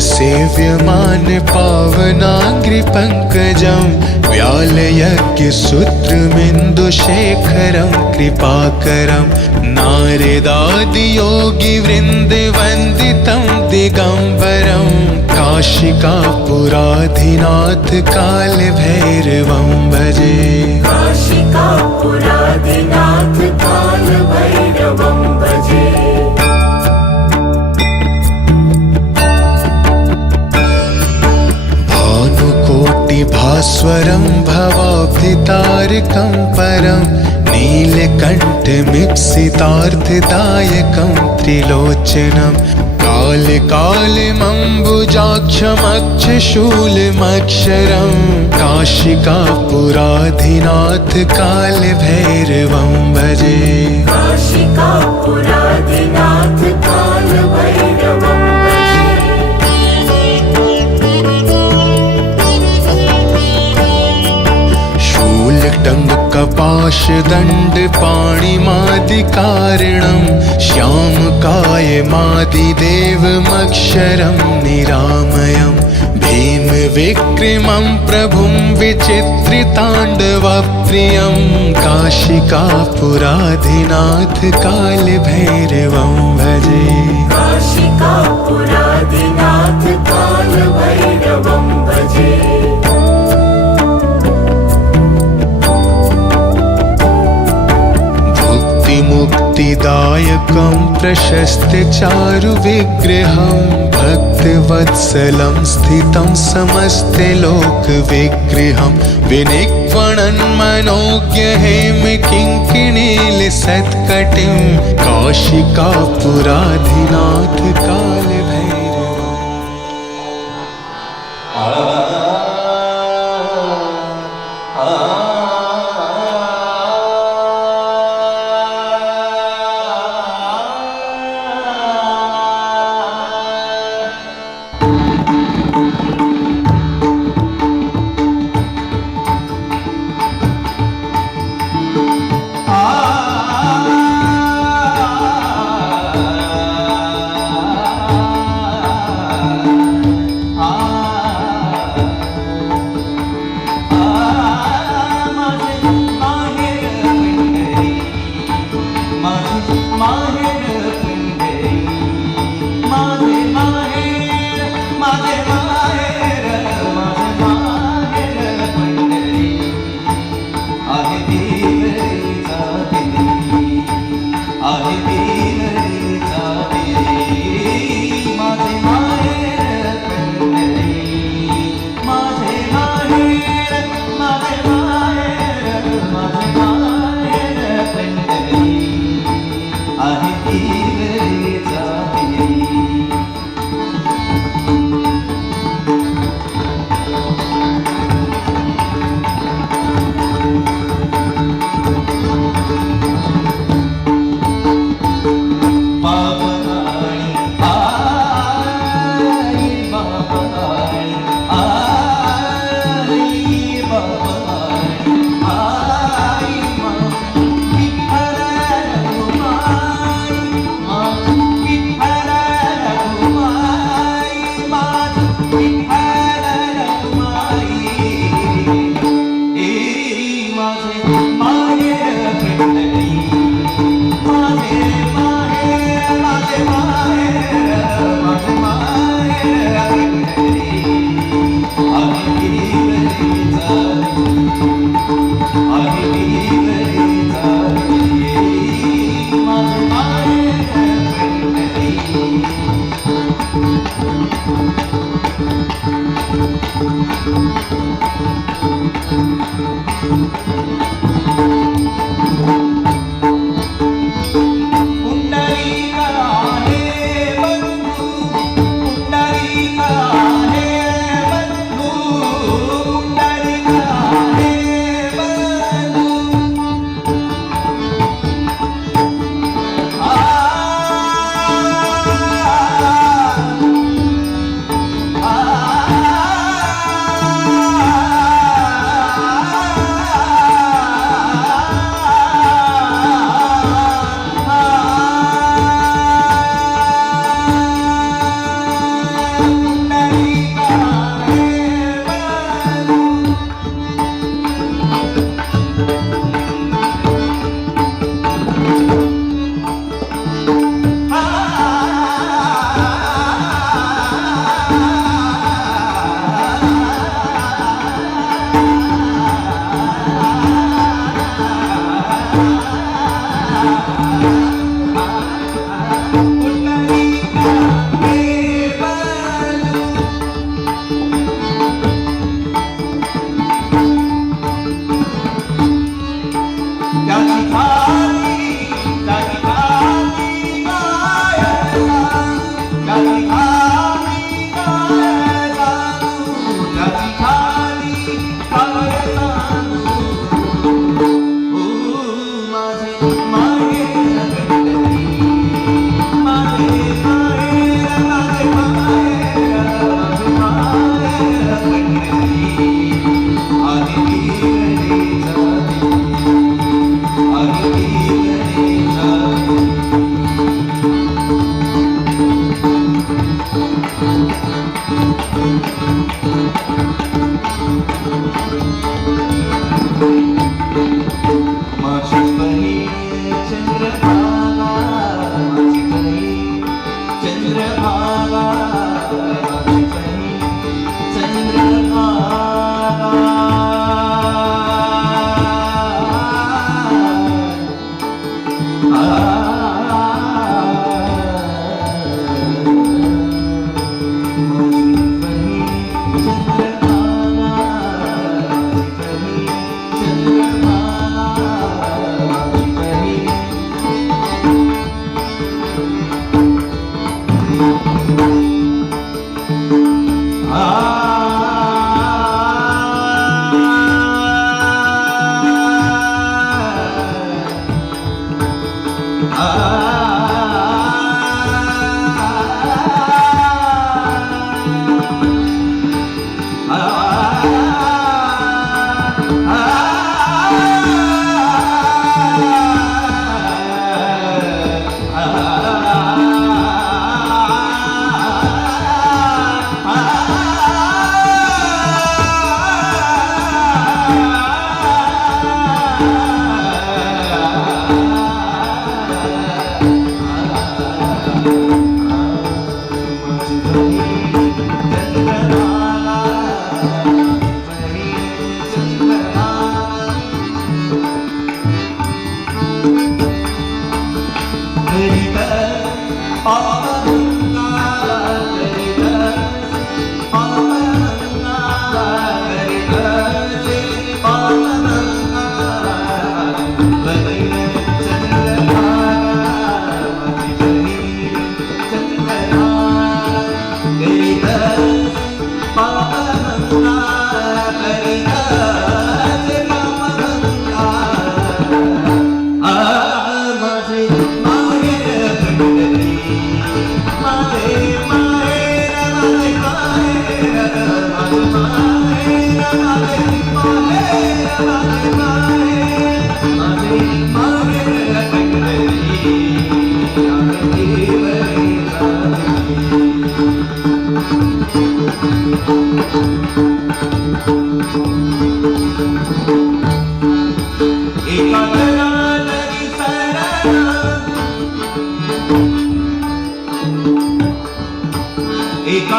सेव्यमान पावनाग्रि पंकजं, व्यालयज्ञ सूत्रमिन्दु शेखरं कृपाकरं, नारदादि योगी वृन्द वन्दितं दिगम्बरं, काशिकापुराधिनाथ काल भैरवं भजे. काशिकापुराधिनाथ काल भैरवं भजे. भास्वरं भवाब्धितारकं परं, नीलकण्ठमीप्सितार्थदायकं त्रिलोचनं, कालिकालमम्बुजाक्षमक्षशूलमक्षरं, काशिकापुराधिनाथ काल भैरवं भजे. काशिकापुराधिनाथ काल भैरवं कपाशदण्ड पाणिमादिकारणं, श्यामकायमादिदेवमक्षरं निरामयं, भीमविक्रमं प्रभुं विचित्रिताण्डवप्रियं, काशिकापुराधिनाथ कालभैरवं भजे. काशिकापुराधिनाथ काल भैरवं भजे. मुक्तिदायकं प्रशस्तिचारु विग्रहं, भक्तवत्सलं स्थितं समस्तलोकविग्रहं, विनिक्वणन् मनोज्ञ हेम किङ्किणीलसत्कटिं, काशिकापुराधिनाथ कालभैरवम्. एका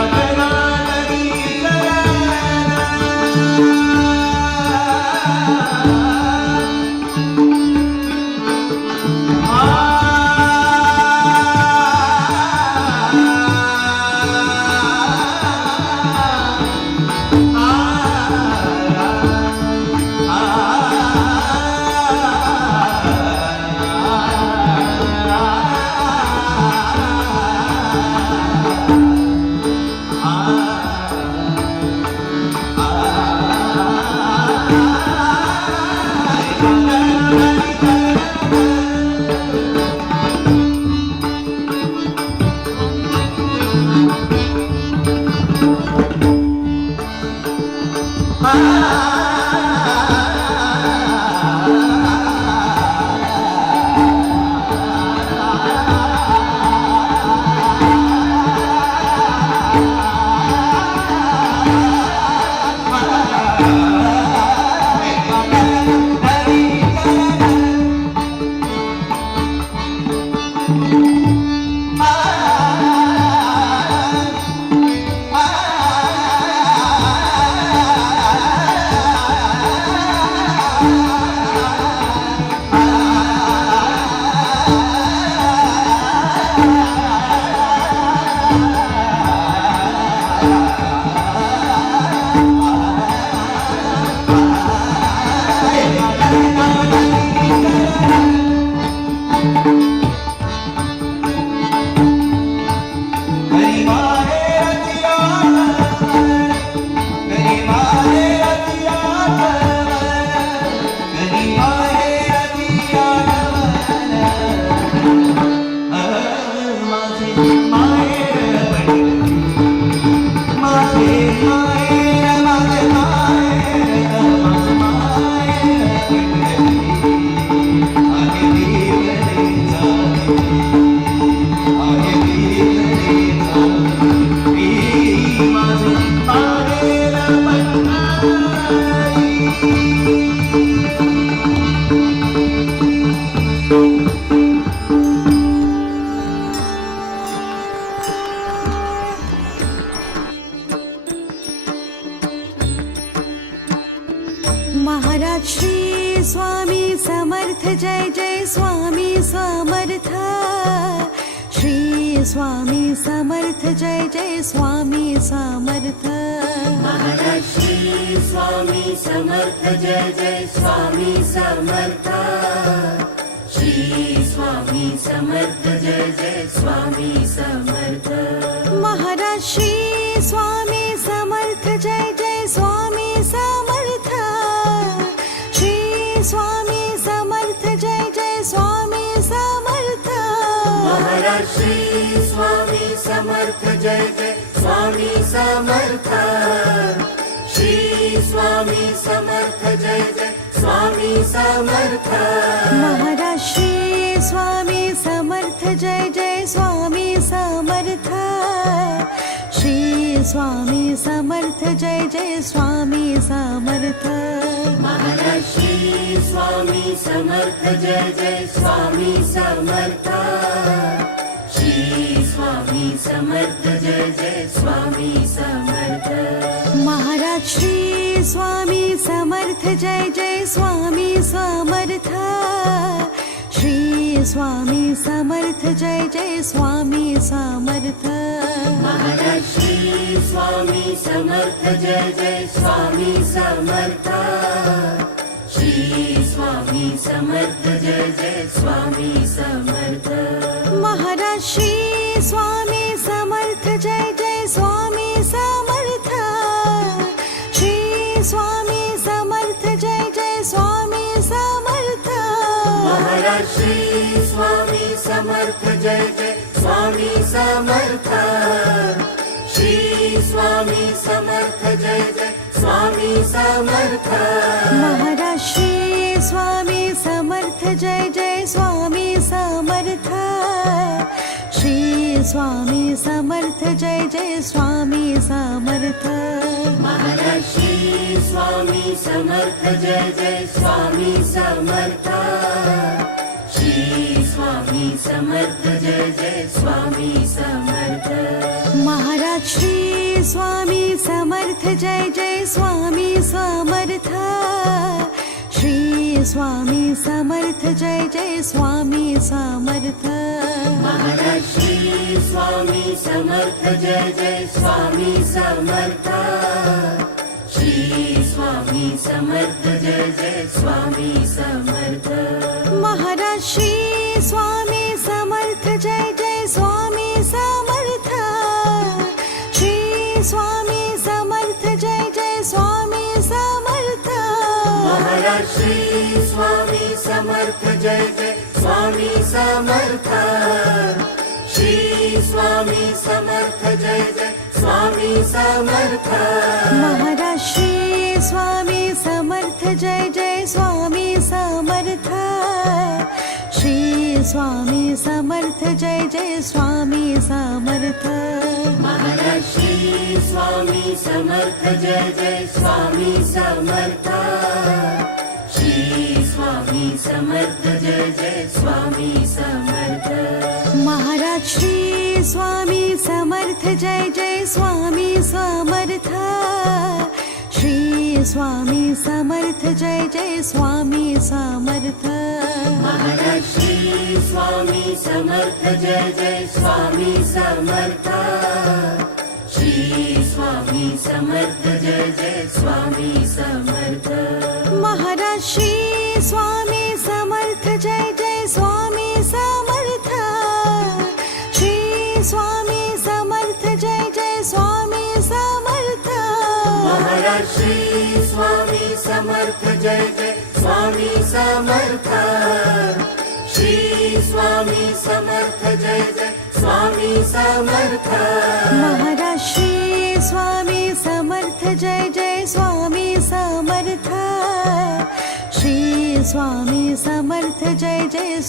महाराज श्री स्वामी समर्थ जय जय स्वामी समर्थ श्री स्वामी समर्थ जय जय स्वामी समर्थ महाराज श्री स्वामी समर्थ जय जय स्वामी समर्थ श्री स्वामी समर्थ जय जय स्वामी समर्थ महाराज श्री स्वामी समर्थ जय जय स्वामी समर्थ श्री स्वामी समर्थ जय जय स्वामी समर्थ महाराज श्री स्वामी समर्थ जय जय स्वामी समर्थ श्री स्वामी समर्थ जय जय स्वामी समर्थ महाराज श्री स्वामी समर्थ जय जय स्वामी समर्थ श्री स्वामी समर्थ जय जय स्वामी समर्थ महाराज श्री स्वामी समर्थ जय जय स्वामी समर्थ श्री स्वामी समर्थ जय जय स्वामी समर्थ महाराज श्री स्वामी समर्थ जय जय स्वामी समर्थ श्री स्वामी समर्थ जय जय स्वामी समर्थ महाराज श्री स्वामी समर्थ जय जय स्वामी समर्थ श्री स्वामी समर्थ जय जय स्वामी समर्थ महाराज श्री स्वामी समर्थ जय जय स्वामी समर्थ श्री स्वामी समर्थ जय जय स्वामी समर्थ महाराज श्री स्वामी समर्थ जय जय स्वामी समर्थ श्री स्वामी समर्थ जय जय स्वामी समर्थ महाराज श्री स्वामी समर्थ जय जय स्वामी समर्थ श्री स्वामी समर्थ जय जय स्वामी समर्थ महाराज श्री स्वामी समर्थ जय जय स्वामी समर्थ श्री स्वामी समर्थ जय जय स्वामी समर्थ महाराज श्री स्वामी समर्थ जय जय स्वामी समर्थ श्री स्वामी समर्थ जय जय स्वामी समर्थ महाराज श्री स्वामी समर्थ जय जय स्वामी समर्थ श्री स्वामी समर्थ जय जय स्वामी समर्थ महाराज श्री स्वामी समर्थ जय जय स्वामी समर्थ श्री स्वामी समर्थ जय जय स्वामी समर्थ महाराज श्री स्वामी समर्थ जय जय स्वामी समर्थ श्री स्वामी समर्थ जय जय स्वामी समर्थ महाराज श्री समर्थ जय जय स्वामी समर्थ महाराज श्री स्वामी समर्थ जय जय स्वामी समर्थ श्री स्वामी समर्थ जय जय स्वामी समर्थ महाराज श्री स्वामी समर्थ जय जय स्वामी समर्थ श्री स्वामी समर्थ जय जय स्वामी समर्थ महाराज श्री स्वामी समर्थ जय जय स्वामी समर्थ श्री स्वामी समर्थ जय जय स्वामी समर्थ महाराज श्री स्वामी समर्थ जय जय स्वामी समर्थ श्री स्वामी समर्थ जय जय स्वामी समर्थ महाराज श्री स्वामी समर्थ जय जय स्वामी समर्थ श्री स्वामी समर्थ जय जय स्वामी समर्थ महाराज श्री स्वामी समर्थ जय जय स्वामी समर्थ श्री स्वामी समर्थ जय जय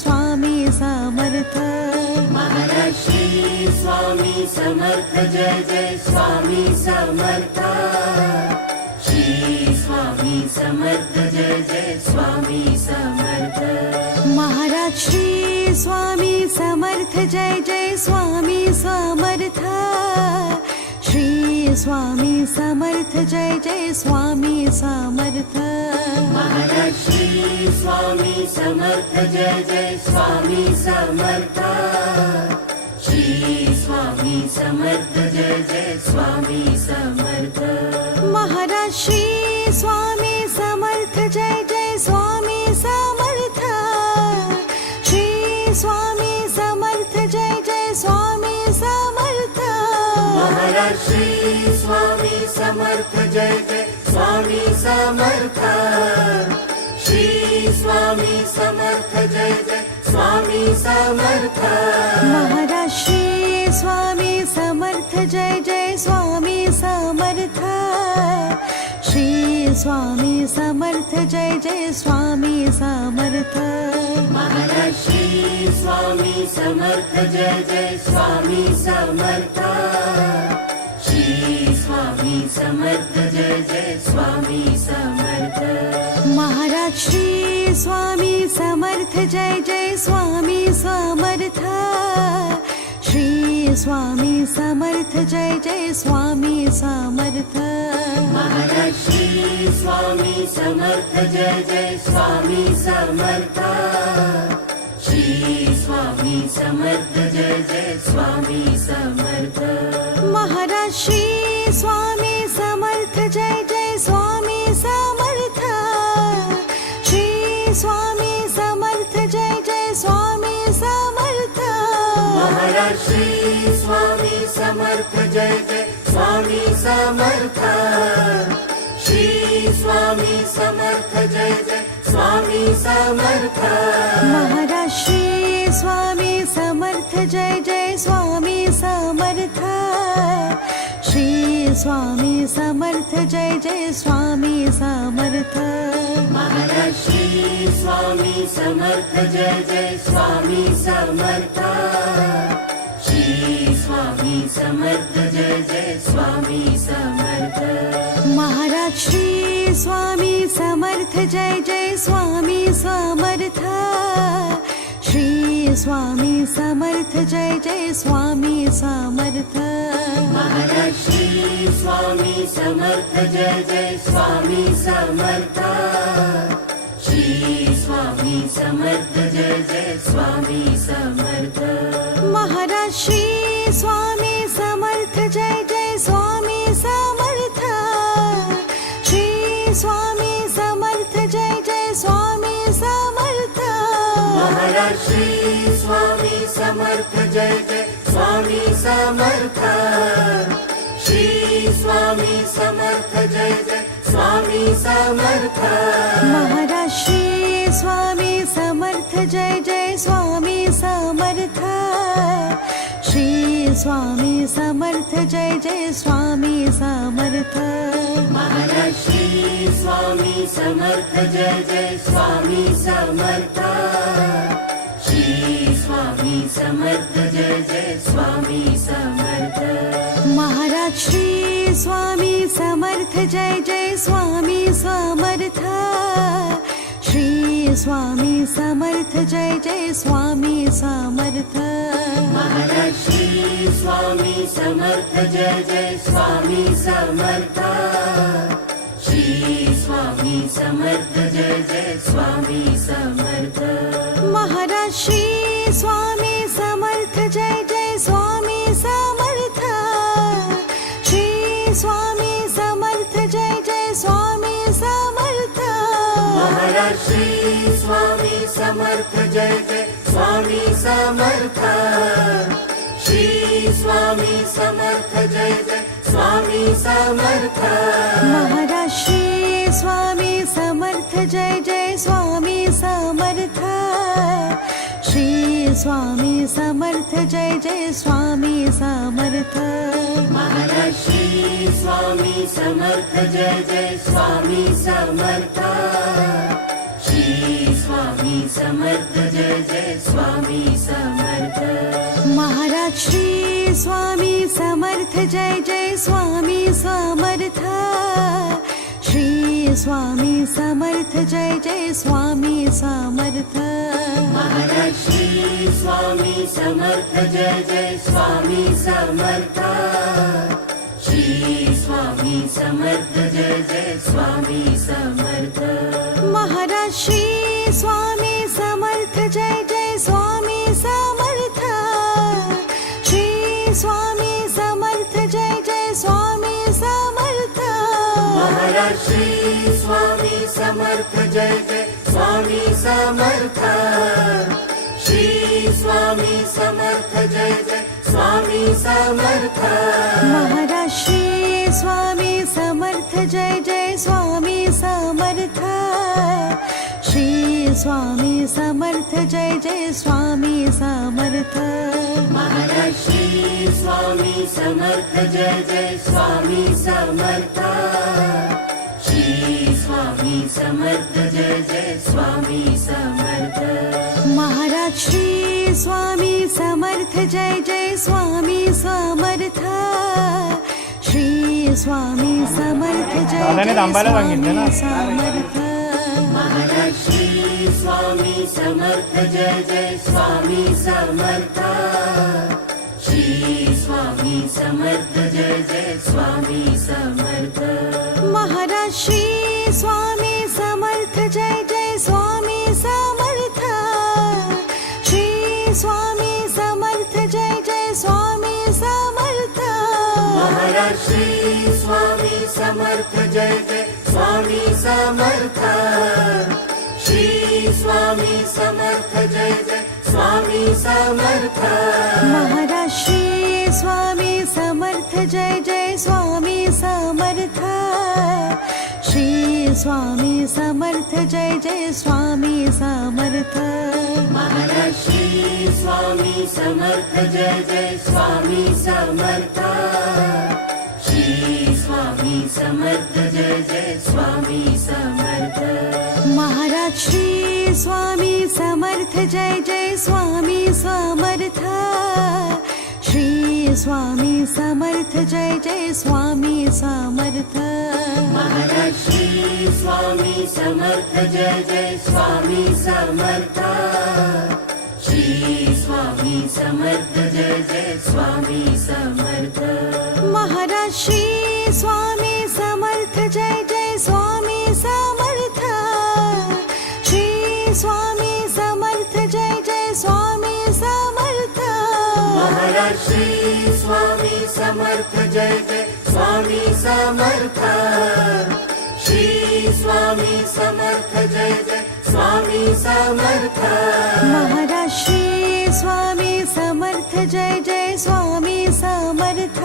स्वामी समर्थ महाराज श्री स्वामी समर्थ जय जय स्वामी समर्थ श्री स्वामी समर्थ जय जय स्वामी समर्थ महाराज श्री स्वामी समर्थ जय जय स्वामी समर्थ श्री स्वामी समर्थ जय जय स्वामी समर्थ महाराज श्री स्वामी समर्थ जय जय स्वामी समर्थ श्री स्वामी समर्थ जय जय स्वामी समर्थ महाराज श्री स्वामी समर्थ जय जय स्वामी समर्थ श्री स्वामी समर्थ जय जय स्वामी समर्थ महाराज श्री स्वामी समर्थ जय जय स्वामी समर्थ श्री स्वामी समर्थ जय जय स्वामी समर्थ महाराज श्री स्वामी समर्थ जय जय स्वामी समर्थ श्री स्वामी समर्थ जय जय स्वामी समर्थ महाराज श्री स्वामी समर्थ जय जय स्वामी समर्थ श्री स्वामी समर्थ जय जय स्वामी समर्थ महाराज श्री स्वामी समर्थ जय जय स्वामी समर्थ श्री स्वामी समर्थ जय जय स्वामी समर्थ महाराज श्री स्वामी समर्थ जय जय स्वामी समर्थ श्री स्वामी समर्थ जय जय स्वामी समर्थ महाराज श्री स्वामी समर्थ जय जय स्वामी समर्थ श्री स्वामी समर्थ जय जय स्वामी समर्थ महाराज श्री स्वामी समर्थ जय जय स्वामी समर्थ श्री स्वामी समर्थ जय जय स्वामी समर्थ महाराज श्री स्वामी समर्थ जय जय स्वामी समर्थ श्री स्वामी समर्थ जय जय स्वामी समर्थ महाराज श्री स्वामी समर्थ जय जय स्वामी समर्थ श्री स्वामी समर्थ जय जय स्वामी समर्थ महाराज श्री स्वामी समर्थ जय जय स्वामी समर्थ श्री स्वामी समर्थ जय जय स्वामी समर्थ महाराज श्री स्वामी समर्थ जय जय स्वामी समर्थ श्री स्वामी समर्थ जय जय स्वामी समर्थ महाराज श्री स्वामी समर्थ जय जय स्वामी समर्थ श्री स्वामी समर्थ जय जय स्वामी समर्थ महाराज श्री स्वामी समर्थ जय जय स्वामी समर्थ श्री स्वामी समर्थ जय जय स्वामी समर्थ महाराज श्री स्वामी समर्थ जय जय स्वामी समर्थ श्री स्वामी समर्थ जय जय स्वामी समर्थ महाराज श्री स्वामी समर्थ जय जय स्वामी समर्थ श्री स्वामी समर्थ जय जय स्वामी समर्थ महाराज श्री स्वामी समर्थ जय जय स्वामी समर्थ श्री स्वामी समर्थ जय जय स्वामी समर्थ महाराज श्री स्वामी समर्थ जय जय स्वामी समर्थ श्री स्वामी समर्थ जय जय स्वामी समर्थ महाराज श्री स्वामी समर्थ जय जय स्वामी समर्थ श्री स्वामी समर्थ जय जय स्वामी समर्थ महाराज श्री स्वामी समर्थ जय जय स्वामी समर्थ श्री स्वामी समर्थ जय जय स्वामी समर्थ महाराज श्री स्वामी समर्थ जय जय स्वामी समर्थ श्री स्वामी समर्थ जय जय स्वामी समर्थ महाराज श्री स्वामी समर्थ जय जय स्वामी समर्थ श्री स्वामी समर्थ जय जय स्वामी समर्थ महाराज श्री स्वामी समर्थ जय जय स्वामी समर्थ श्री स्वामी समर्थ जय जय स्वामी समर्थ महाराज श्री स्वामी समर्थ जय जय स्वामी समर्थ श्री स्वामी समर्थ जय जय स्वामी समर्थ महाराज श्री स्वामी समर्थ जय जय स्वामी समर्थ श्री स्वामी समर्थ जय जय स्वामी समर्थ महाराज श्री स्वामी समर्थ जय जय स्वामी समर्थ श्री स्वामी समर्थ जय जय स्वामी समर्थ महाराज श्री स्वामी समर्थ जय जय स्वामी समर्थ श्री स्वामी समर्थ जय जय स्वामी समर्थ महाराज श्री स्वामी समर्थ जय जय स्वामी समर्थ श्री स्वामी समर्थ जय जय स्वामी समर्थ महाराज श्री स्वामी समर्थ जय जय स्वामी समर्थ श्री स्वामी समर्थ जय जय स्वामी समर्थ महाराज श्री स्वामी समर्थ जय जय स्वामी समर्थ श्री स्वामी समर्थ जय जय स्वामी समर्थ महाराज श्री स्वामी समर्थ जय जय स्वामी समर्थ श्री स्वामी समर्थ जय जय स्वामी समर्थ महाराज श्री स्वामी समर्थ जय जय स्वामी समर्थ श्री स्वामी समर्थ जय जय स्वामी समर्थ महाराज श्री स्वामी समर्थ जय जय स्वामी समर्थ श्री स्वामी समर्थ जय जय स्वामी समर्थ महाराज श्री स्वामी समर्थ जय जय स्वामी समर्थ श्री स्वामी समर्थ जय जय स्वामी समर्थ महाराज श्री स्वामी समर्थ जय जय स्वामी समर्थ श्री स्वामी समर्थ जय जय स्वामी समर्थ महाराज श्री स्वामी समर्थ जय जय स्वामी समर्थ श्री स्वामी समर्थ जय जय स्वामी समर्थ महाराज श्री स्वामी समर्थ जय जय स्वामी समर्थ श्री स्वामी समर्थ जय जय स्वामी समर्थ महाराज श्री स्वामी समर्थ जय जय स्वामी समर्थ श्री स्वामी समर्थ जय जय स्वामी समर्थ महाराज श्री स्वामी समर्थ जय जय स्वामी समर्थ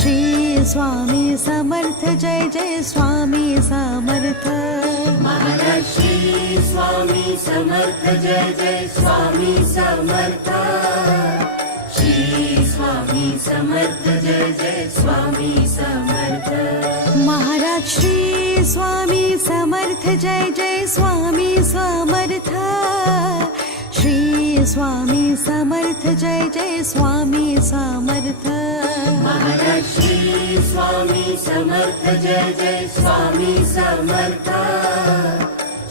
श्री स्वामी समर्थ जय जय स्वामी समर्थ महाराज श्री स्वामी समर्थ जय जय स्वामी समर्थ श्री स्वामी समर्थ जय जय स्वामी समर्थ महाराज श्री स्वामी समर्थ जय जय स्वामी समर्थ श्री स्वामी समर्थ जय जय स्वामी समर्थ महाराज श्री स्वामी समर्थ जय जय स्वामी समर्थ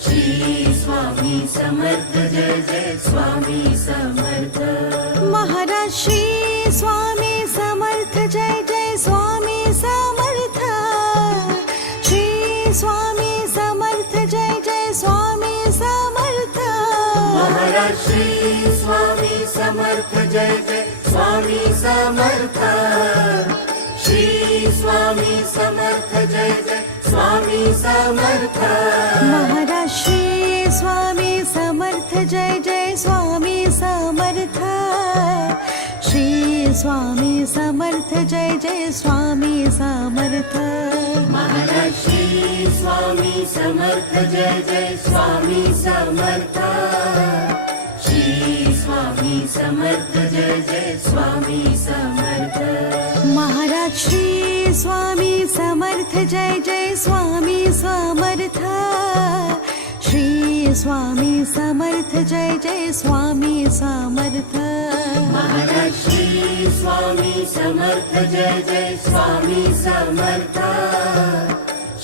श्री स्वामी समर्थ जय जय स्वामी समर्थ महाराज श्री स्वामी समर्थ जय जय स्वामी समर्थ श्री स्वामी समर्थ जय जय स्वामी समर्थ महाराज श्री स्वामी समर्थ जय जय स्वामी समर्थ श्री स्वामी समर्थ जय जय स्वामी समर्थ महाराज श्री स्वामी समर्थ जय जय स्वामी समर्थ श्री स्वामी समर्थ जय जय स्वामी समर्थ महाराज श्री स्वामी समर्थ जय जय स्वामी समर्थ श्री स्वामी समर्थ जय जय स्वामी समर्थ महाराज श्री स्वामी समर्थ जय जय स्वामी समर्थ श्री स्वामी समर्थ जय जय स्वामी समर्थ महाराज श्री स्वामी समर्थ जय जय स्वामी समर्थ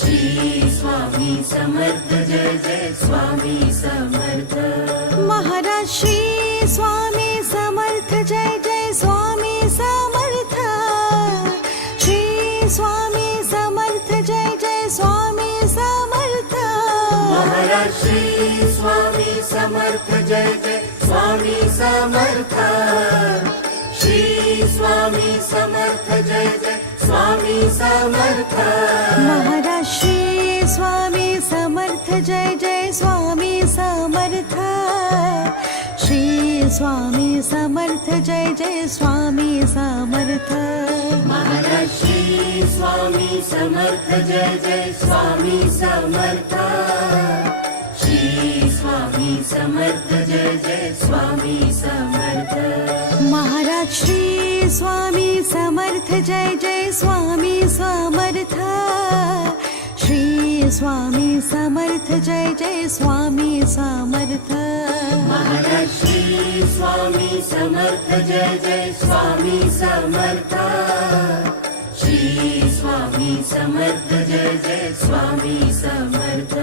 श्री स्वामी समर्थ जय जय स्वामी समर्थ महाराज श्री स्वामी समर्थ जय जय स्वामी समर्थ श्री स्वामी समर्थ जय जय स्वामी समर्थ महाराज श्री स्वामी समर्थ जय जय स्वामी समर्थ श्री स्वामी समर्थ जय जय स्वामी समर्थ महाराज श्री स्वामी समर्थ जय जय स्वामी समर्थ श्री स्वामी समर्थ जय जय स्वामी समर्थ महाराज श्री स्वामी समर्थ जय जय स्वामी समर्थ श्री स्वामी समर्थ जय जय स्वामी समर्थ महाराज श्री स्वामी समर्थ जय जय स्वामी समर्थ श्री स्वामी समर्थ जय जय स्वामी समर्थ महाराज श्री स्वामी समर्थ जय जय स्वामी समर्थ श्री स्वामी समर्थ जय जय स्वामी समर्थ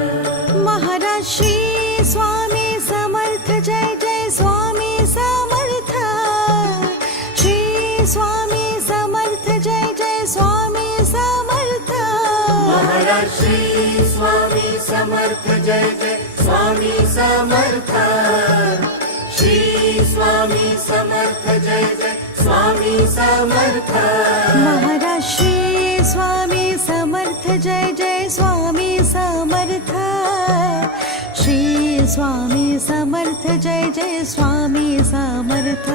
महाराज श्री स्वामी समर्थ जय जय स्वामी समर्थ श्री स्वामी समर्थ जय जय स्वामी समर्थ महाराज श्री स्वामी समर्थ जय जय स्वामी समर्थ श्री स्वामी समर्थ जय जय स्वामी समर्थ महाराज श्री स्वामी समर्थ जय जय स्वामी समर्थ श्री स्वामी समर्थ जय जय स्वामी समर्थ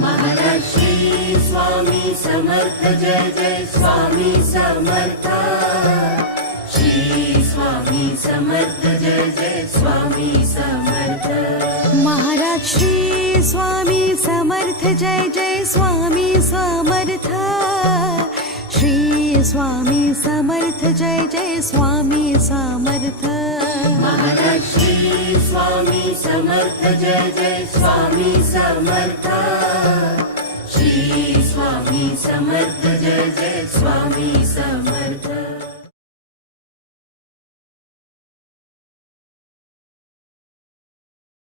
महाराज श्री स्वामी समर्थ जय जय स्वामी समर्थ श्री स्वामी समर्थ जय जय स्वामी समर्थ महाराज श्री स्वामी समर्थ जय जय स्वामी समर्थ श्री स्वामी समर्थ जय जय स्वामी समर्थ महाराज श्री स्वामी समर्थ जय जय स्वामी समर्थ श्री स्वामी समर्थ जय जय